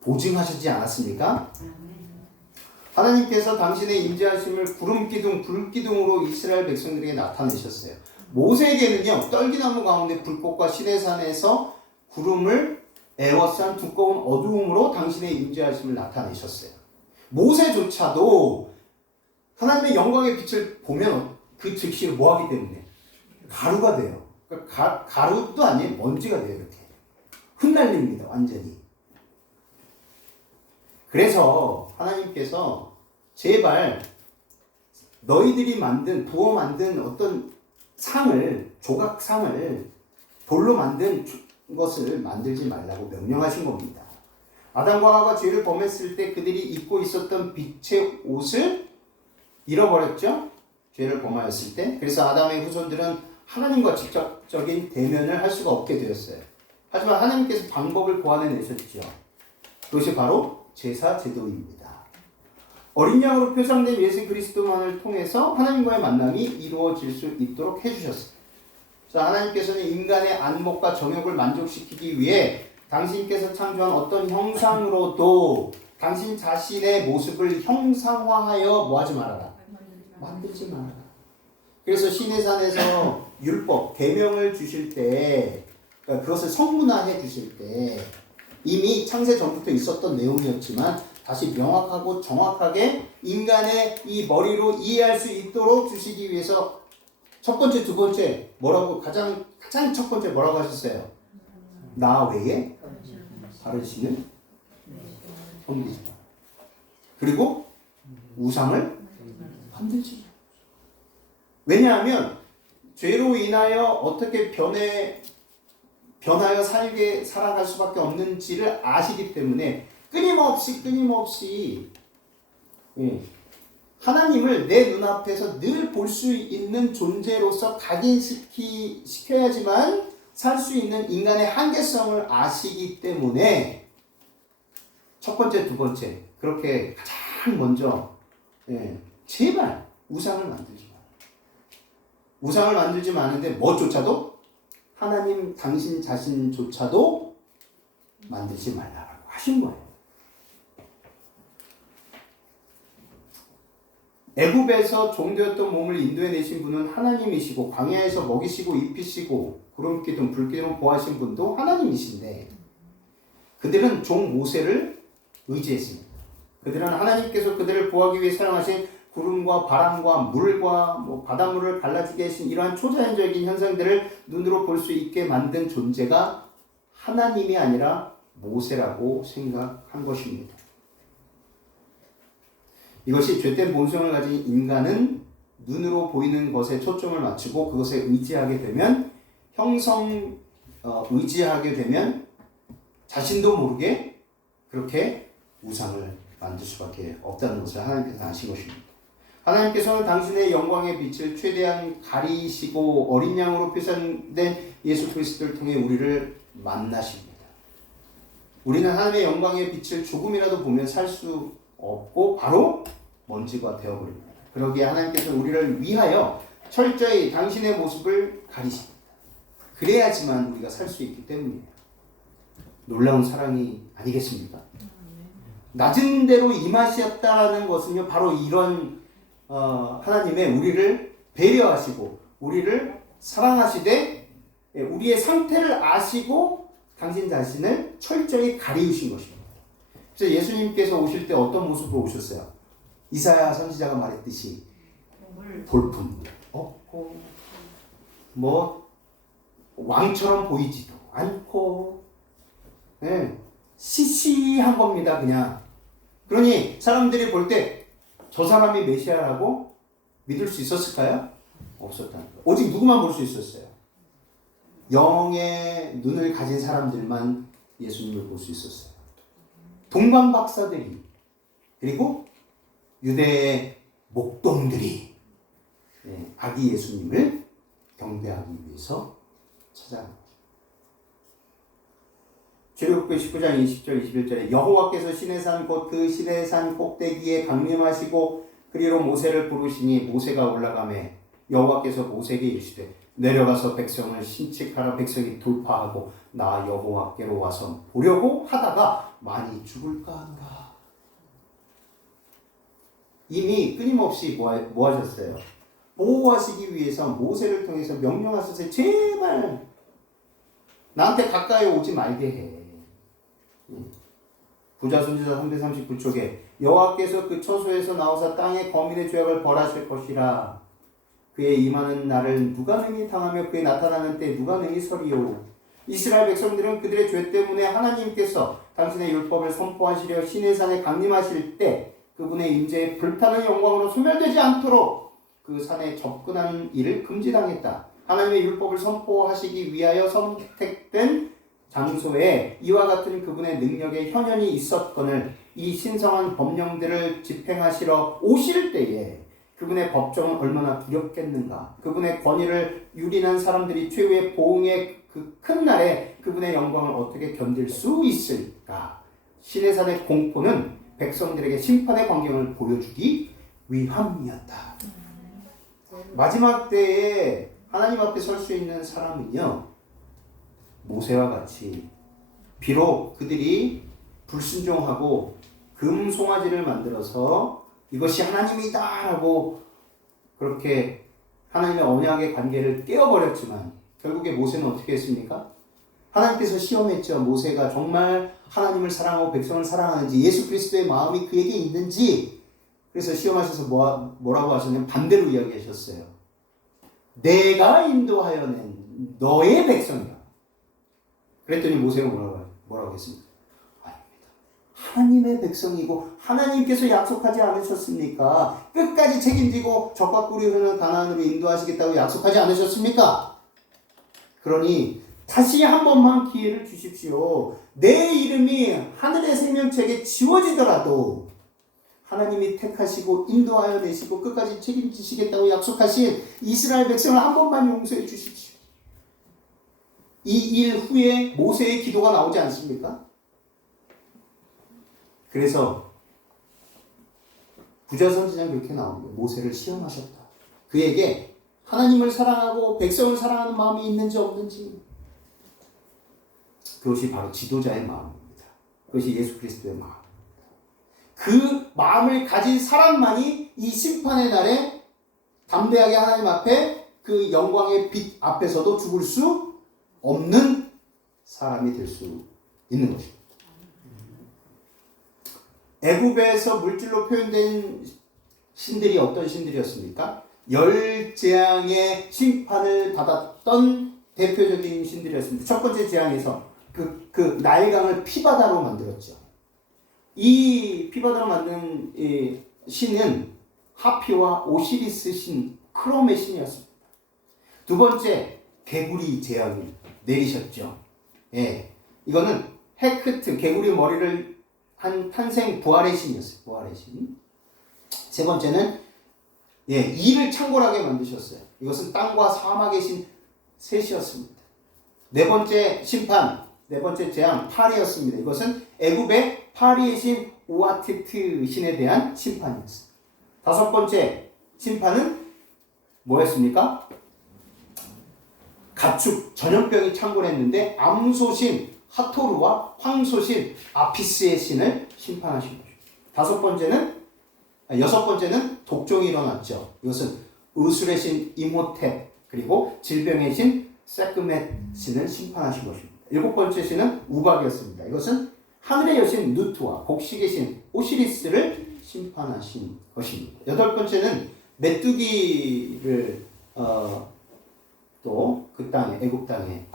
보증하시지 않았습니까? 하나님께서 당신의 임재하심을 구름기둥, 불기둥으로 이스라엘 백성들에게 나타내셨어요. 모세에게는요, 떨기나무 가운데 불꽃과 시내산에서 구름을 에워싼 두꺼운 어두움으로 당신의 임재하심을 나타내셨어요. 모세조차도 하나님의 영광의 빛을 보면 그 즉시 뭐하기 때문에 가루가 돼요. 그러니까 가루도 아니에요. 먼지가 돼요. 이렇게 흩날립니다. 완전히. 그래서 하나님께서 제발 너희들이 부어 만든 어떤 상을, 조각상을 돌로 만든 것을 만들지 말라고 명령하신 겁니다. 아담과 하와가 죄를 범했을 때 그들이 입고 있었던 빛의 옷을 잃어버렸죠? 죄를 범하였을 때. 그래서 아담의 후손들은 하나님과 직접적인 대면을 할 수가 없게 되었어요. 하지만 하나님께서 방법을 고안해내셨죠. 그것이 바로 제사 제도입니다. 어린 양으로 표상된 예수 그리스도만을 통해서 하나님과의 만남이 이루어질 수 있도록 해주셨어요. 그래서 하나님께서는 인간의 안목과 정욕을 만족시키기 위해 당신께서 창조한 어떤 형상으로도 당신 자신의 모습을 형상화하여 뭐하지 말아라. 만들지 말아라. 그래서 시내산에서 율법, 계명을 주실 때, 그러니까 그것을 성문화해 주실 때 이미 창세 전부터 있었던 내용이었지만 다시 명확하고 정확하게 인간의 이 머리로 이해할 수 있도록 주시기 위해서 첫 번째, 두 번째 뭐라고 가장 첫 번째 뭐라고 하셨어요? 나 외에 다른 신을 섬기지 마. 그리고 우상을 만들지 마. 왜냐하면 죄로 인하여 어떻게 변하여 살아갈 수밖에 없는지를 아시기 때문에 끊임없이 하나님을 내 눈앞에서 늘 볼 수 있는 존재로서 각인시켜야지만 살 수 있는 인간의 한계성을 아시기 때문에 첫 번째, 두 번째 그렇게 가장 먼저 제발 우상을 만들지 마. 우상을 만들지 마는데 뭐조차도 하나님 당신 자신조차도 만들지 말라고 하신 거예요. 애굽에서 종되었던 몸을 인도해내신 분은 하나님이시고 광야에서 먹이시고 입히시고 구름기둥 불기둥 보하신 분도 하나님이신데 그들은 종 모세를 의지했습니다. 그들은 하나님께서 그들을 보호하기 위해 사용하신 구름과 바람과 물과 바닷물을 갈라지게 하신 이러한 초자연적인 현상들을 눈으로 볼 수 있게 만든 존재가 하나님이 아니라 모세라고 생각한 것입니다. 이것이 죄된 본성을 가진 인간은 눈으로 보이는 것에 초점을 맞추고 그것에 의지하게 되면 의지하게 되면 자신도 모르게 그렇게 우상을 만들 수밖에 없다는 것을 하나님께서 아신 것입니다. 하나님께서는 당신의 영광의 빛을 최대한 가리시고 어린 양으로 표상된 예수 그리스도를 통해 우리를 만나십니다. 우리는 하나님의 영광의 빛을 조금이라도 보면 살 수 없고 바로 먼지가 되어버립니다. 그러기에 하나님께서 우리를 위하여 철저히 당신의 모습을 가리십니다. 그래야지만 우리가 살 수 있기 때문이에요. 놀라운 사랑이 아니겠습니까? 낮은 대로 임하셨다라는 것은요, 바로 이런 하나님의 우리를 배려하시고 우리를 사랑하시되 우리의 상태를 아시고 당신 자신을 철저히 가리우신 것입니다. 그래서 예수님께서 오실 때 어떤 모습으로 오셨어요? 이사야 선지자가 말했듯이 볼품 없고 뭐 왕처럼 보이지도 않고 시시한 겁니다. 그냥. 그러니 사람들이 볼 때 저 사람이 메시아라고 믿을 수 있었을까요? 없었다는 거예요. 오직 누구만 볼 수 있었어요? 영의 눈을 가진 사람들만 예수님을 볼 수 있었어요. 동방 박사들이, 그리고 유대의 목동들이 아기 예수님을 경배하기 위해서 찾아간 거죠. 출애굽기 19장 20절 21절에 여호와께서 시내산 곧 그 시내산 꼭대기에 강림하시고 그리로 모세를 부르시니 모세가 올라가매 여호와께서 모세에게 이르시되 내려가서 백성을 신칙하라. 백성이 돌파하고 나 여호와께로 와서 보려고 하다가 많이 죽을까 하노라. 이미 끊임없이 뭐 하셨어요? 보호하시기 위해서 모세를 통해서 명령하셔서 제발 나한테 가까이 오지 말게 해. 부자선지자 339쪽에 여호와께서 그 처소에서 나오사 땅의 거민의 죄악을 벌하실 것이라. 그의 임하는 날을 누가 능히 당하며 그의 나타나는 때 누가 능히 서리요. 이스라엘 백성들은 그들의 죄 때문에 하나님께서 당신의 율법을 선포하시려 시내산에 강림하실 때 그분의 임재에 불타는 영광으로 소멸되지 않도록 그 산에 접근하는 일을 금지당했다. 하나님의 율법을 선포하시기 위하여 선택된 장소에 이와 같은 그분의 능력의 현현이 있었거늘 이 신성한 법령들을 집행하시러 오실 때에 그분의 법정은 얼마나 두렵겠는가. 그분의 권위를 유린한 사람들이 최후의 보응의 그 큰 날에 그분의 영광을 어떻게 견딜 수 있을까. 시내산의 공포는 백성들에게 심판의 광경을 보여주기 위함이었다. 마지막 때에 하나님 앞에 설 수 있는 사람은요, 모세와 같이 비록 그들이 불순종하고 금송아지를 만들어서 이것이 하나님이다 라고 그렇게 하나님의 언약의 관계를 깨어버렸지만 결국에 모세는 어떻게 했습니까? 하나님께서 시험했죠. 모세가 정말 하나님을 사랑하고 백성을 사랑하는지, 예수 그리스도의 마음이 그에게 있는지. 그래서 시험하셔서 뭐라고 하셨냐면 반대로 이야기하셨어요. 내가 인도하여 낸 너의 백성이야. 그랬더니 모세가 뭐라고 했습니까? 아닙니다. 하나님의 백성이고 하나님께서 약속하지 않으셨습니까? 끝까지 책임지고 적과 꿀이 흐르는 가나안으로 인도하시겠다고 약속하지 않으셨습니까? 그러니 다시 한 번만 기회를 주십시오. 내 이름이 하늘의 생명책에 지워지더라도 하나님이 택하시고 인도하여 내시고 끝까지 책임지시겠다고 약속하신 이스라엘 백성을 한 번만 용서해 주십시오. 이 일 후에 모세의 기도가 나오지 않습니까? 그래서 부자선지자는 그렇게 나옵니다. 모세를 시험하셨다. 그에게 하나님을 사랑하고 백성을 사랑하는 마음이 있는지 없는지. 그것이 바로 지도자의 마음입니다. 그것이 예수 그리스도의 마음입니다. 그 마음을 가진 사람만이 이 심판의 날에 담대하게 하나님 앞에 그 영광의 빛 앞에서도 죽을 수 없는 사람이 될 수 있는 것입니다. 애굽에서 물질로 표현된 신들이 어떤 신들이었습니까? 열 재앙의 심판을 받았던 대표적인 신들이었습니다. 첫 번째 재앙에서 그 나일강을 피바다로 만들었죠. 이 피바다로 만든 이 신은 하피와 오시리스 신, 크롬의 신이었습니다. 두 번째, 개구리 재앙을 내리셨죠. 예, 이거는 헤크트, 개구리 머리를 한 탄생 부활의 신이었어요. 부활의 신. 세 번째는 이를 창궐하게 만드셨어요. 이것은 땅과 사막의 신 셋이었습니다. 네 번째 심판, 네 번째 재앙, 파리였습니다. 이것은 애굽의 파리의 신 우아티트 신에 대한 심판이었습니다. 다섯 번째 심판은 뭐였습니까? 가축, 전염병이 창궐했는데 암소신 하토르와 황소신 아피스의 신을 심판하신 것입니다. 여섯 번째는 독종이 일어났죠. 이것은 의술의 신 이모텝 그리고 질병의 신 세크멧 신을 심판하신 것입니다. 일곱 번째 신은 우박이었습니다. 이것은 하늘의 여신 누트와 곡식의 신 오시리스를 심판하신 것입니다. 여덟 번째는 메뚜기를 또 그 땅에 애굽 땅에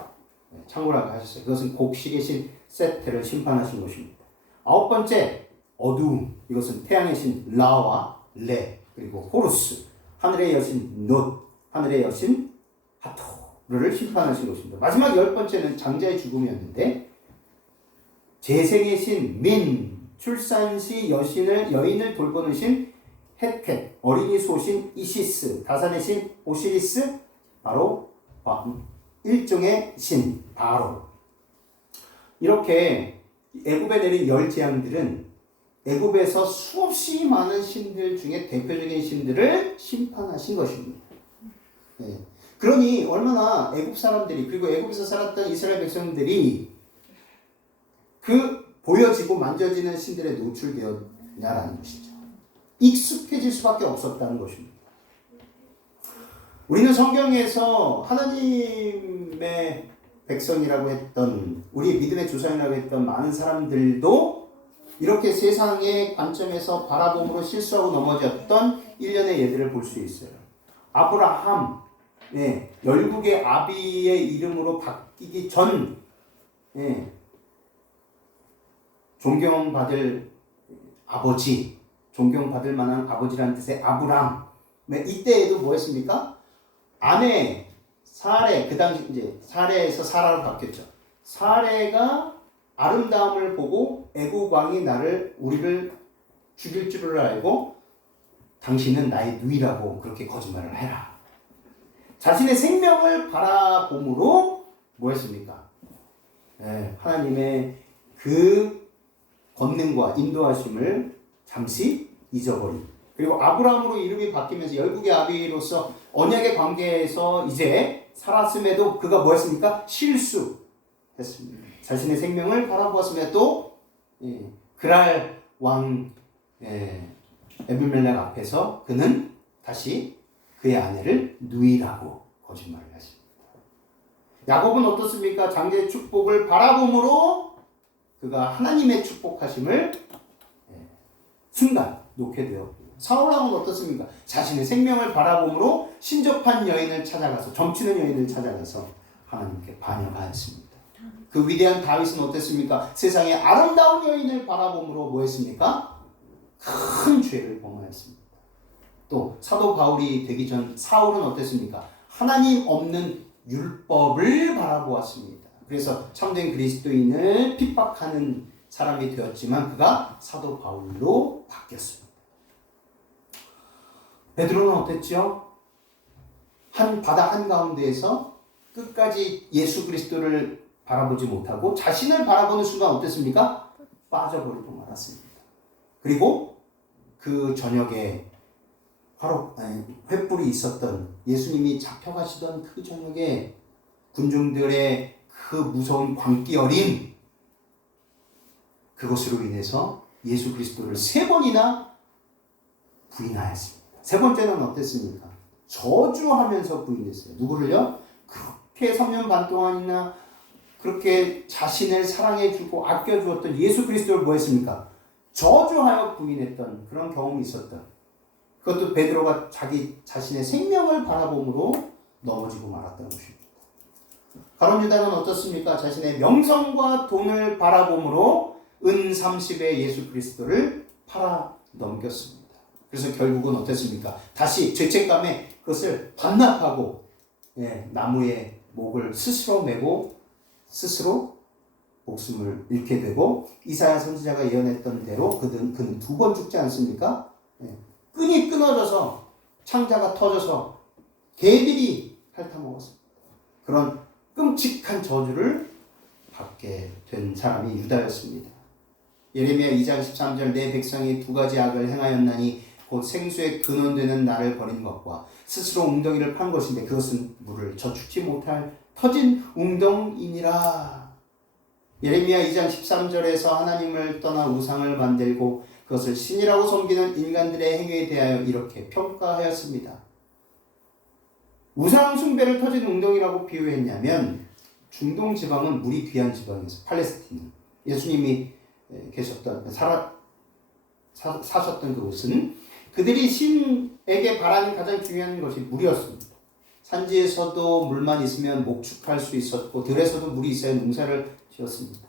창궐하게 하셨어요. 그것은 곡식의 신 세테를 심판하신 것입니다. 아홉 번째 어두움, 이것은 태양의 신 라와 레 그리고 호루스, 하늘의 여신 놋, 하늘의 여신 하토르를 심판하신 것입니다. 마지막 열 번째는 장자의 죽음이었는데 재생의 신 민, 출산 시 여인을 돌보는 신 헷켓, 어린이 소신 이시스, 다산의 신 오시리스, 바로 일종의 신 바로. 이렇게 애굽에 내린 열 재앙들은 애굽에서 수없이 많은 신들 중에 대표적인 신들을 심판하신 것입니다. 네. 그러니 얼마나 애굽 사람들이 그리고 애굽에서 살았던 이스라엘 백성들이 그 보여지고 만져지는 신들에 노출되었냐라는 것이죠. 익숙해질 수밖에 없었다는 것입니다. 우리는 성경에서 하나님의 백성이라고 했던 우리의 믿음의 조상이라고 했던 많은 사람들도 이렇게 세상의 관점에서 바라봄으로 실수하고 넘어졌던 일련의 예들을 볼 수 있어요. 아브라함, 열국의 아비의 이름으로 바뀌기 전 존경받을 아버지, 존경받을 만한 아버지라는 뜻의 아브람. 이때에도 뭐 했습니까? 아내 사레, 그 당시 이제 사레에서 사라로 바뀌었죠. 사레가 아름다움을 보고 애국 왕이 우리를 죽일 줄을 알고 당신은 나의 누이라고 그렇게 거짓말을 해라. 자신의 생명을 바라봄으로 뭐 했습니까? 하나님의 그 권능과 인도하심을 잠시 잊어버린. 그리고 아브라함으로 이름이 바뀌면서 열국의 아비로서 언약의 관계에서 이제 살았음에도 그가 뭐 했습니까? 실수했습니다. 자신의 생명을 바라보았음에도 그랄 왕 에빌멜렉 앞에서 그는 다시 그의 아내를 누이라고 거짓말을 했습니다. 야곱은 어떻습니까? 장자의 축복을 바라봄으로 그가 하나님의 축복하심을 순간 놓게 되었고, 사울왕은 어떻습니까? 자신의 생명을 바라봄으로 신접한 여인을 찾아가서, 점치는 여인을 찾아가서 하나님께 반역하였습니다. 그 위대한 다윗은 어땠습니까? 세상의 아름다운 여인을 바라봄으로 뭐 했습니까? 큰 죄를 범하였습니다. 또 사도 바울이 되기 전 사울은 어땠습니까? 하나님 없는 율법을 바라보았습니다. 그래서 참된 그리스도인을 핍박하는 사람이 되었지만 그가 사도 바울로 바뀌었습니다. 베드로는 어땠죠? 한 바다 한가운데에서 끝까지 예수 그리스도를 바라보지 못하고 자신을 바라보는 순간 어땠습니까? 빠져버리고 말았습니다. 그리고 그 저녁에 횃불이 있었던, 예수님이 잡혀가시던 그 저녁에 군중들의 그 무서운 광기 어린 그것으로 인해서 예수 그리스도를 3번이나 부인하였습니다. 세 번째는 어땠습니까? 저주하면서 부인했어요. 누구를요? 그렇게 3년 반 동안이나 그렇게 자신을 사랑해주고 아껴주었던 예수 그리스도를 뭐 했습니까? 저주하여 부인했던 그런 경험이 있었다. 그것도 베드로가 자기 자신의 생명을 바라봄으로 넘어지고 말았던 것입니다. 가룟 유다는 어떻습니까? 자신의 명성과 돈을 바라봄으로 은 30에 예수 그리스도를 팔아 넘겼습니다. 그래서 결국은 어땠습니까? 다시 죄책감에 그것을 반납하고 나무에 목을 스스로 메고 스스로 목숨을 잃게 되고, 이사야 선지자가 예언했던 대로 그는 2번 죽지 않습니까? 끈이 끊어져서 창자가 터져서 개들이 핥아먹었습니다. 그런 끔찍한 저주를 받게 된 사람이 유다였습니다. 예레미야 2장 13절 내 백성이 2가지 악을 행하였나니 곧 생수의 근원되는 나를 버린 것과 스스로 웅덩이를 판 것인데 그것은 물을 저축지 못할 터진 웅덩이니라. 예레미야 2장 13절에서 하나님을 떠나 우상을 만들고 그것을 신이라고 섬기는 인간들의 행위에 대하여 이렇게 평가하였습니다. 우상 숭배를 터진 웅덩이라고 비유했냐면 중동 지방은 물이 귀한 지방이었어요. 팔레스틴. 예수님이 계셨던 사셨던 그곳은 그들이 신에게 바라는 가장 중요한 것이 물이었습니다. 산지에서도 물만 있으면 목축할 수 있었고 들에서도 물이 있어야 농사를 지었습니다.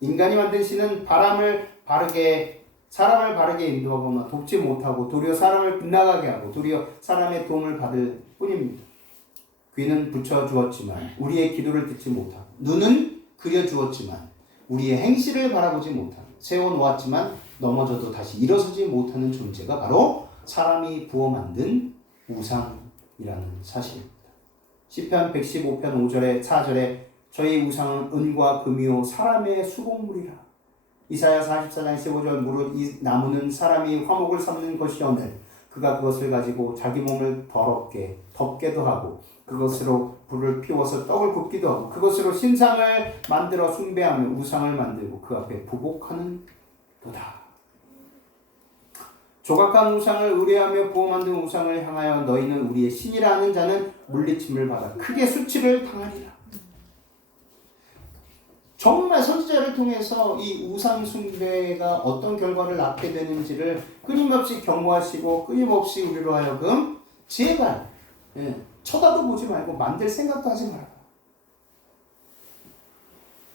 인간이 만든 신은 사람을 바르게 인도하거나 돕지 못하고 도리어 사람을 빗나가게 하고 도리어 사람의 도움을 받을 뿐입니다. 귀는 붙여주었지만 우리의 기도를 듣지 못하고 눈은 그려주었지만 우리의 행실을 바라보지 못하고 세워놓았지만 넘어져도 다시 일어서지 못하는 존재가 바로 사람이 부어 만든 우상이라는 사실입니다. 시편 115편 5절에 4절에 저희 우상은 은과 금이요 사람의 수공물이라. 이사야 44장 15절 무릇 이 나무는 사람이 화목을 삼는 것이오늘 그가 그것을 가지고 자기 몸을 더럽게 덮게도 하고 그것으로 불을 피워서 떡을 굽기도 하고 그것으로 신상을 만들어 숭배하며 우상을 만들고 그 앞에 부복하는 도다. 조각한 우상을 의뢰하며 부어 만든 우상을 향하여 너희는 우리의 신이라 하는 자는 물리침을 받아 크게 수치를 당하리라. 정말 선지자를 통해서 이 우상 숭배가 어떤 결과를 낳게 되는지를 끊임없이 경고하시고 끊임없이 우리로 하여금 제발 쳐다도 보지 말고 만들 생각도 하지 말아라.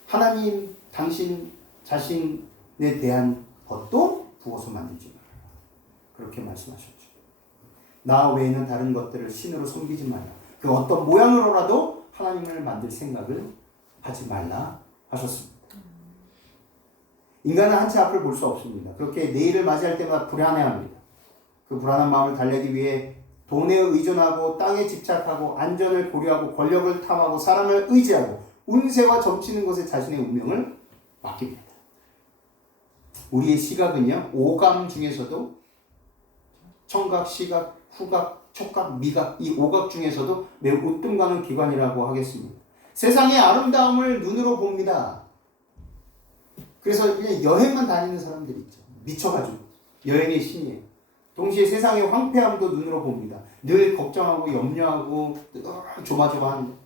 하나님 당신 자신에 대한 것도 부어서 만들지 말아라. 그렇게 말씀하셨죠. 나 외에는 다른 것들을 신으로 섬기지 말라. 그 어떤 모양으로라도 하나님을 만들 생각을 하지 말라 하셨습니다. 인간은 한 채 앞을 볼 수 없습니다. 그렇게 내일을 맞이할 때마다 불안해합니다. 그 불안한 마음을 달래기 위해 돈에 의존하고 땅에 집착하고 안전을 고려하고 권력을 탐하고 사람을 의지하고 운세와 점치는 것에 자신의 운명을 맡깁니다. 우리의 시각은요, 오감 중에서도 청각, 시각, 후각, 촉각, 미각 이 오각 중에서도 매우 으뜸 가는 기관이라고 하겠습니다. 세상의 아름다움을 눈으로 봅니다. 그래서 그냥 여행만 다니는 사람들이 있죠. 미쳐가지고 여행의 신이에요. 동시에 세상의 황폐함도 눈으로 봅니다. 늘 걱정하고 염려하고 조마조마한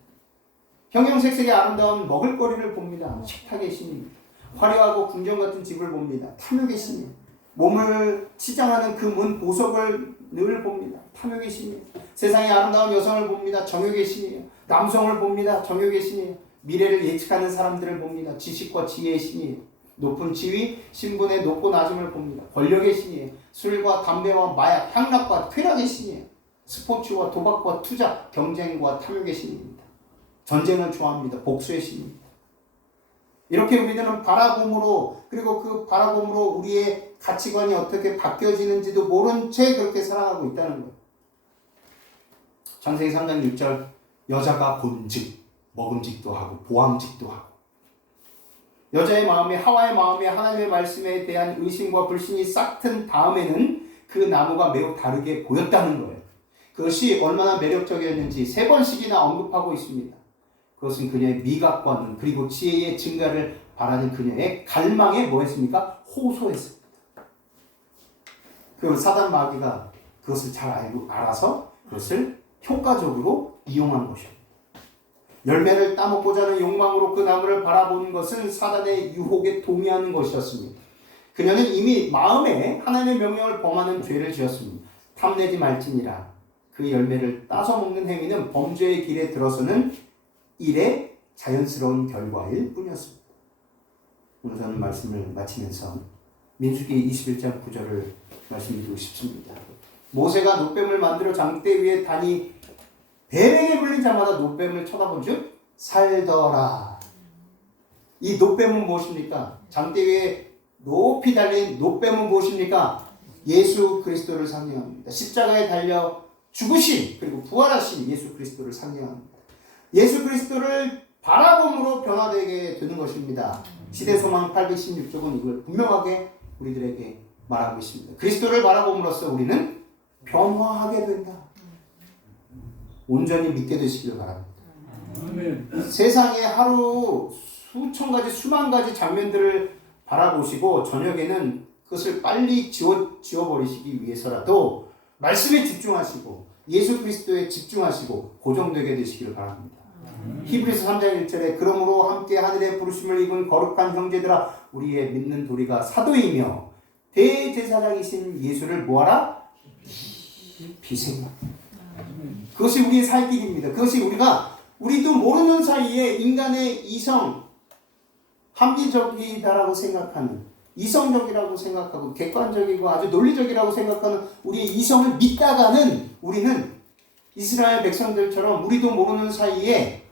형형색색의 아름다운 먹을거리를 봅니다. 식탁의 신입니다. 화려하고 궁전 같은 집을 봅니다. 탐욕의 신이에요. 몸을 치장하는 그 문 보석을 늘 봅니다. 탐욕의 신이에요. 세상의 아름다운 여성을 봅니다. 정욕의 신이에요. 남성을 봅니다. 정욕의 신이에요. 미래를 예측하는 사람들을 봅니다. 지식과 지혜의 신이에요. 높은 지위, 신분의 높고 낮음을 봅니다. 권력의 신이에요. 술과 담배와 마약, 향락과 쾌락의 신이에요. 스포츠와 도박과 투자, 경쟁과 탐욕의 신입니다. 전쟁을 좋아합니다. 복수의 신입니다. 이렇게 우리들은 바라봄으로 그리고 그 바라봄으로 우리의 가치관이 어떻게 바뀌어지는지도 모른 채 그렇게 살아가고 있다는 거예요. 창세기 3장 6절 여자가 본즉 먹음직도 하고 보암직도 하고 여자의 마음에 하와의 마음에 하나님의 말씀에 대한 의심과 불신이 싹튼 다음에는 그 나무가 매우 다르게 보였다는 거예요. 그것이 얼마나 매력적이었는지 3번씩이나 언급하고 있습니다. 그것은 그녀의 미각과 눈 그리고 지혜의 증가를 바라는 그녀의 갈망에 뭐했습니까? 호소했습니다. 그 사단 마귀가 그것을 잘 알아서 그것을 효과적으로 이용한 것입니다. 열매를 따먹고자 하는 욕망으로 그 나무를 바라보는 것은 사단의 유혹에 동의하는 것이었습니다. 그녀는 이미 마음에 하나님의 명령을 범하는 죄를 지었습니다. 탐내지 말지니라. 그 열매를 따서 먹는 행위는 범죄의 길에 들어서는 일의 자연스러운 결과일 뿐이었습니다. 오늘 저는 말씀을 마치면서 민수기 21장 9절을 말씀드리고 싶습니다. 모세가 놋뱀을 만들어 장대 위에 다니 배랭에 불린 자마다 놋뱀을 쳐다본 즉 살더라. 이 놋뱀은 무엇입니까? 장대 위에 높이 달린 놋뱀은 무엇입니까? 예수 그리스도를 상징합니다. 십자가에 달려 죽으신 그리고 부활하신 예수 그리스도를 상징합니다. 예수 그리스도를 바라봄으로 변화되게 되는 것입니다. 시대소망 816쪽은 이걸 분명하게 우리들에게 말하고 있습니다. 그리스도를 바라봄으로써 우리는 변화하게 된다. 온전히 믿게 되시길 바랍니다. 아멘. 세상에 하루 수천 가지 수만 가지 장면들을 바라보시고 저녁에는 그것을 빨리 지워버리시기 위해서라도 말씀에 집중하시고 예수 그리스도에 집중하시고 고정되게 되시기를 바랍니다. 히브리서 3장 1절에 그러므로 함께 하늘의 부르심을 입은 거룩한 형제들아 우리의 믿는 도리가 사도이며 대제사장이신 예수를 뭐하라? 비생각. 그것이 우리의 살 길입니다. 그것이 우리도 모르는 사이에 인간의 이성, 합리적이다라고 생각하는, 이성적이라고 생각하고 객관적이고 아주 논리적이라고 생각하는 우리의 이성을 믿다가는 우리는 이스라엘 백성들처럼 우리도 모르는 사이에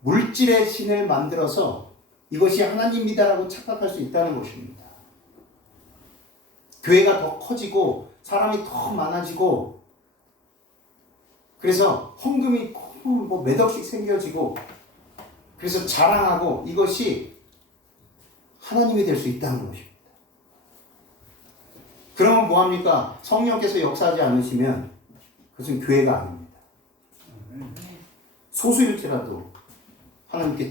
물질의 신을 만들어서 이것이 하나님이다라고 착각할 수 있다는 것입니다. 교회가 더 커지고 사람이 더 많아지고 그래서 헌금이 뭐 몇 억씩 생겨지고 그래서 자랑하고 이것이 하나님이 될 수 있다는 것입니다. 그러면 뭐합니까? 성령께서 역사하지 않으시면 그것은 교회가 아닙니다. 소수일지라도 하나님께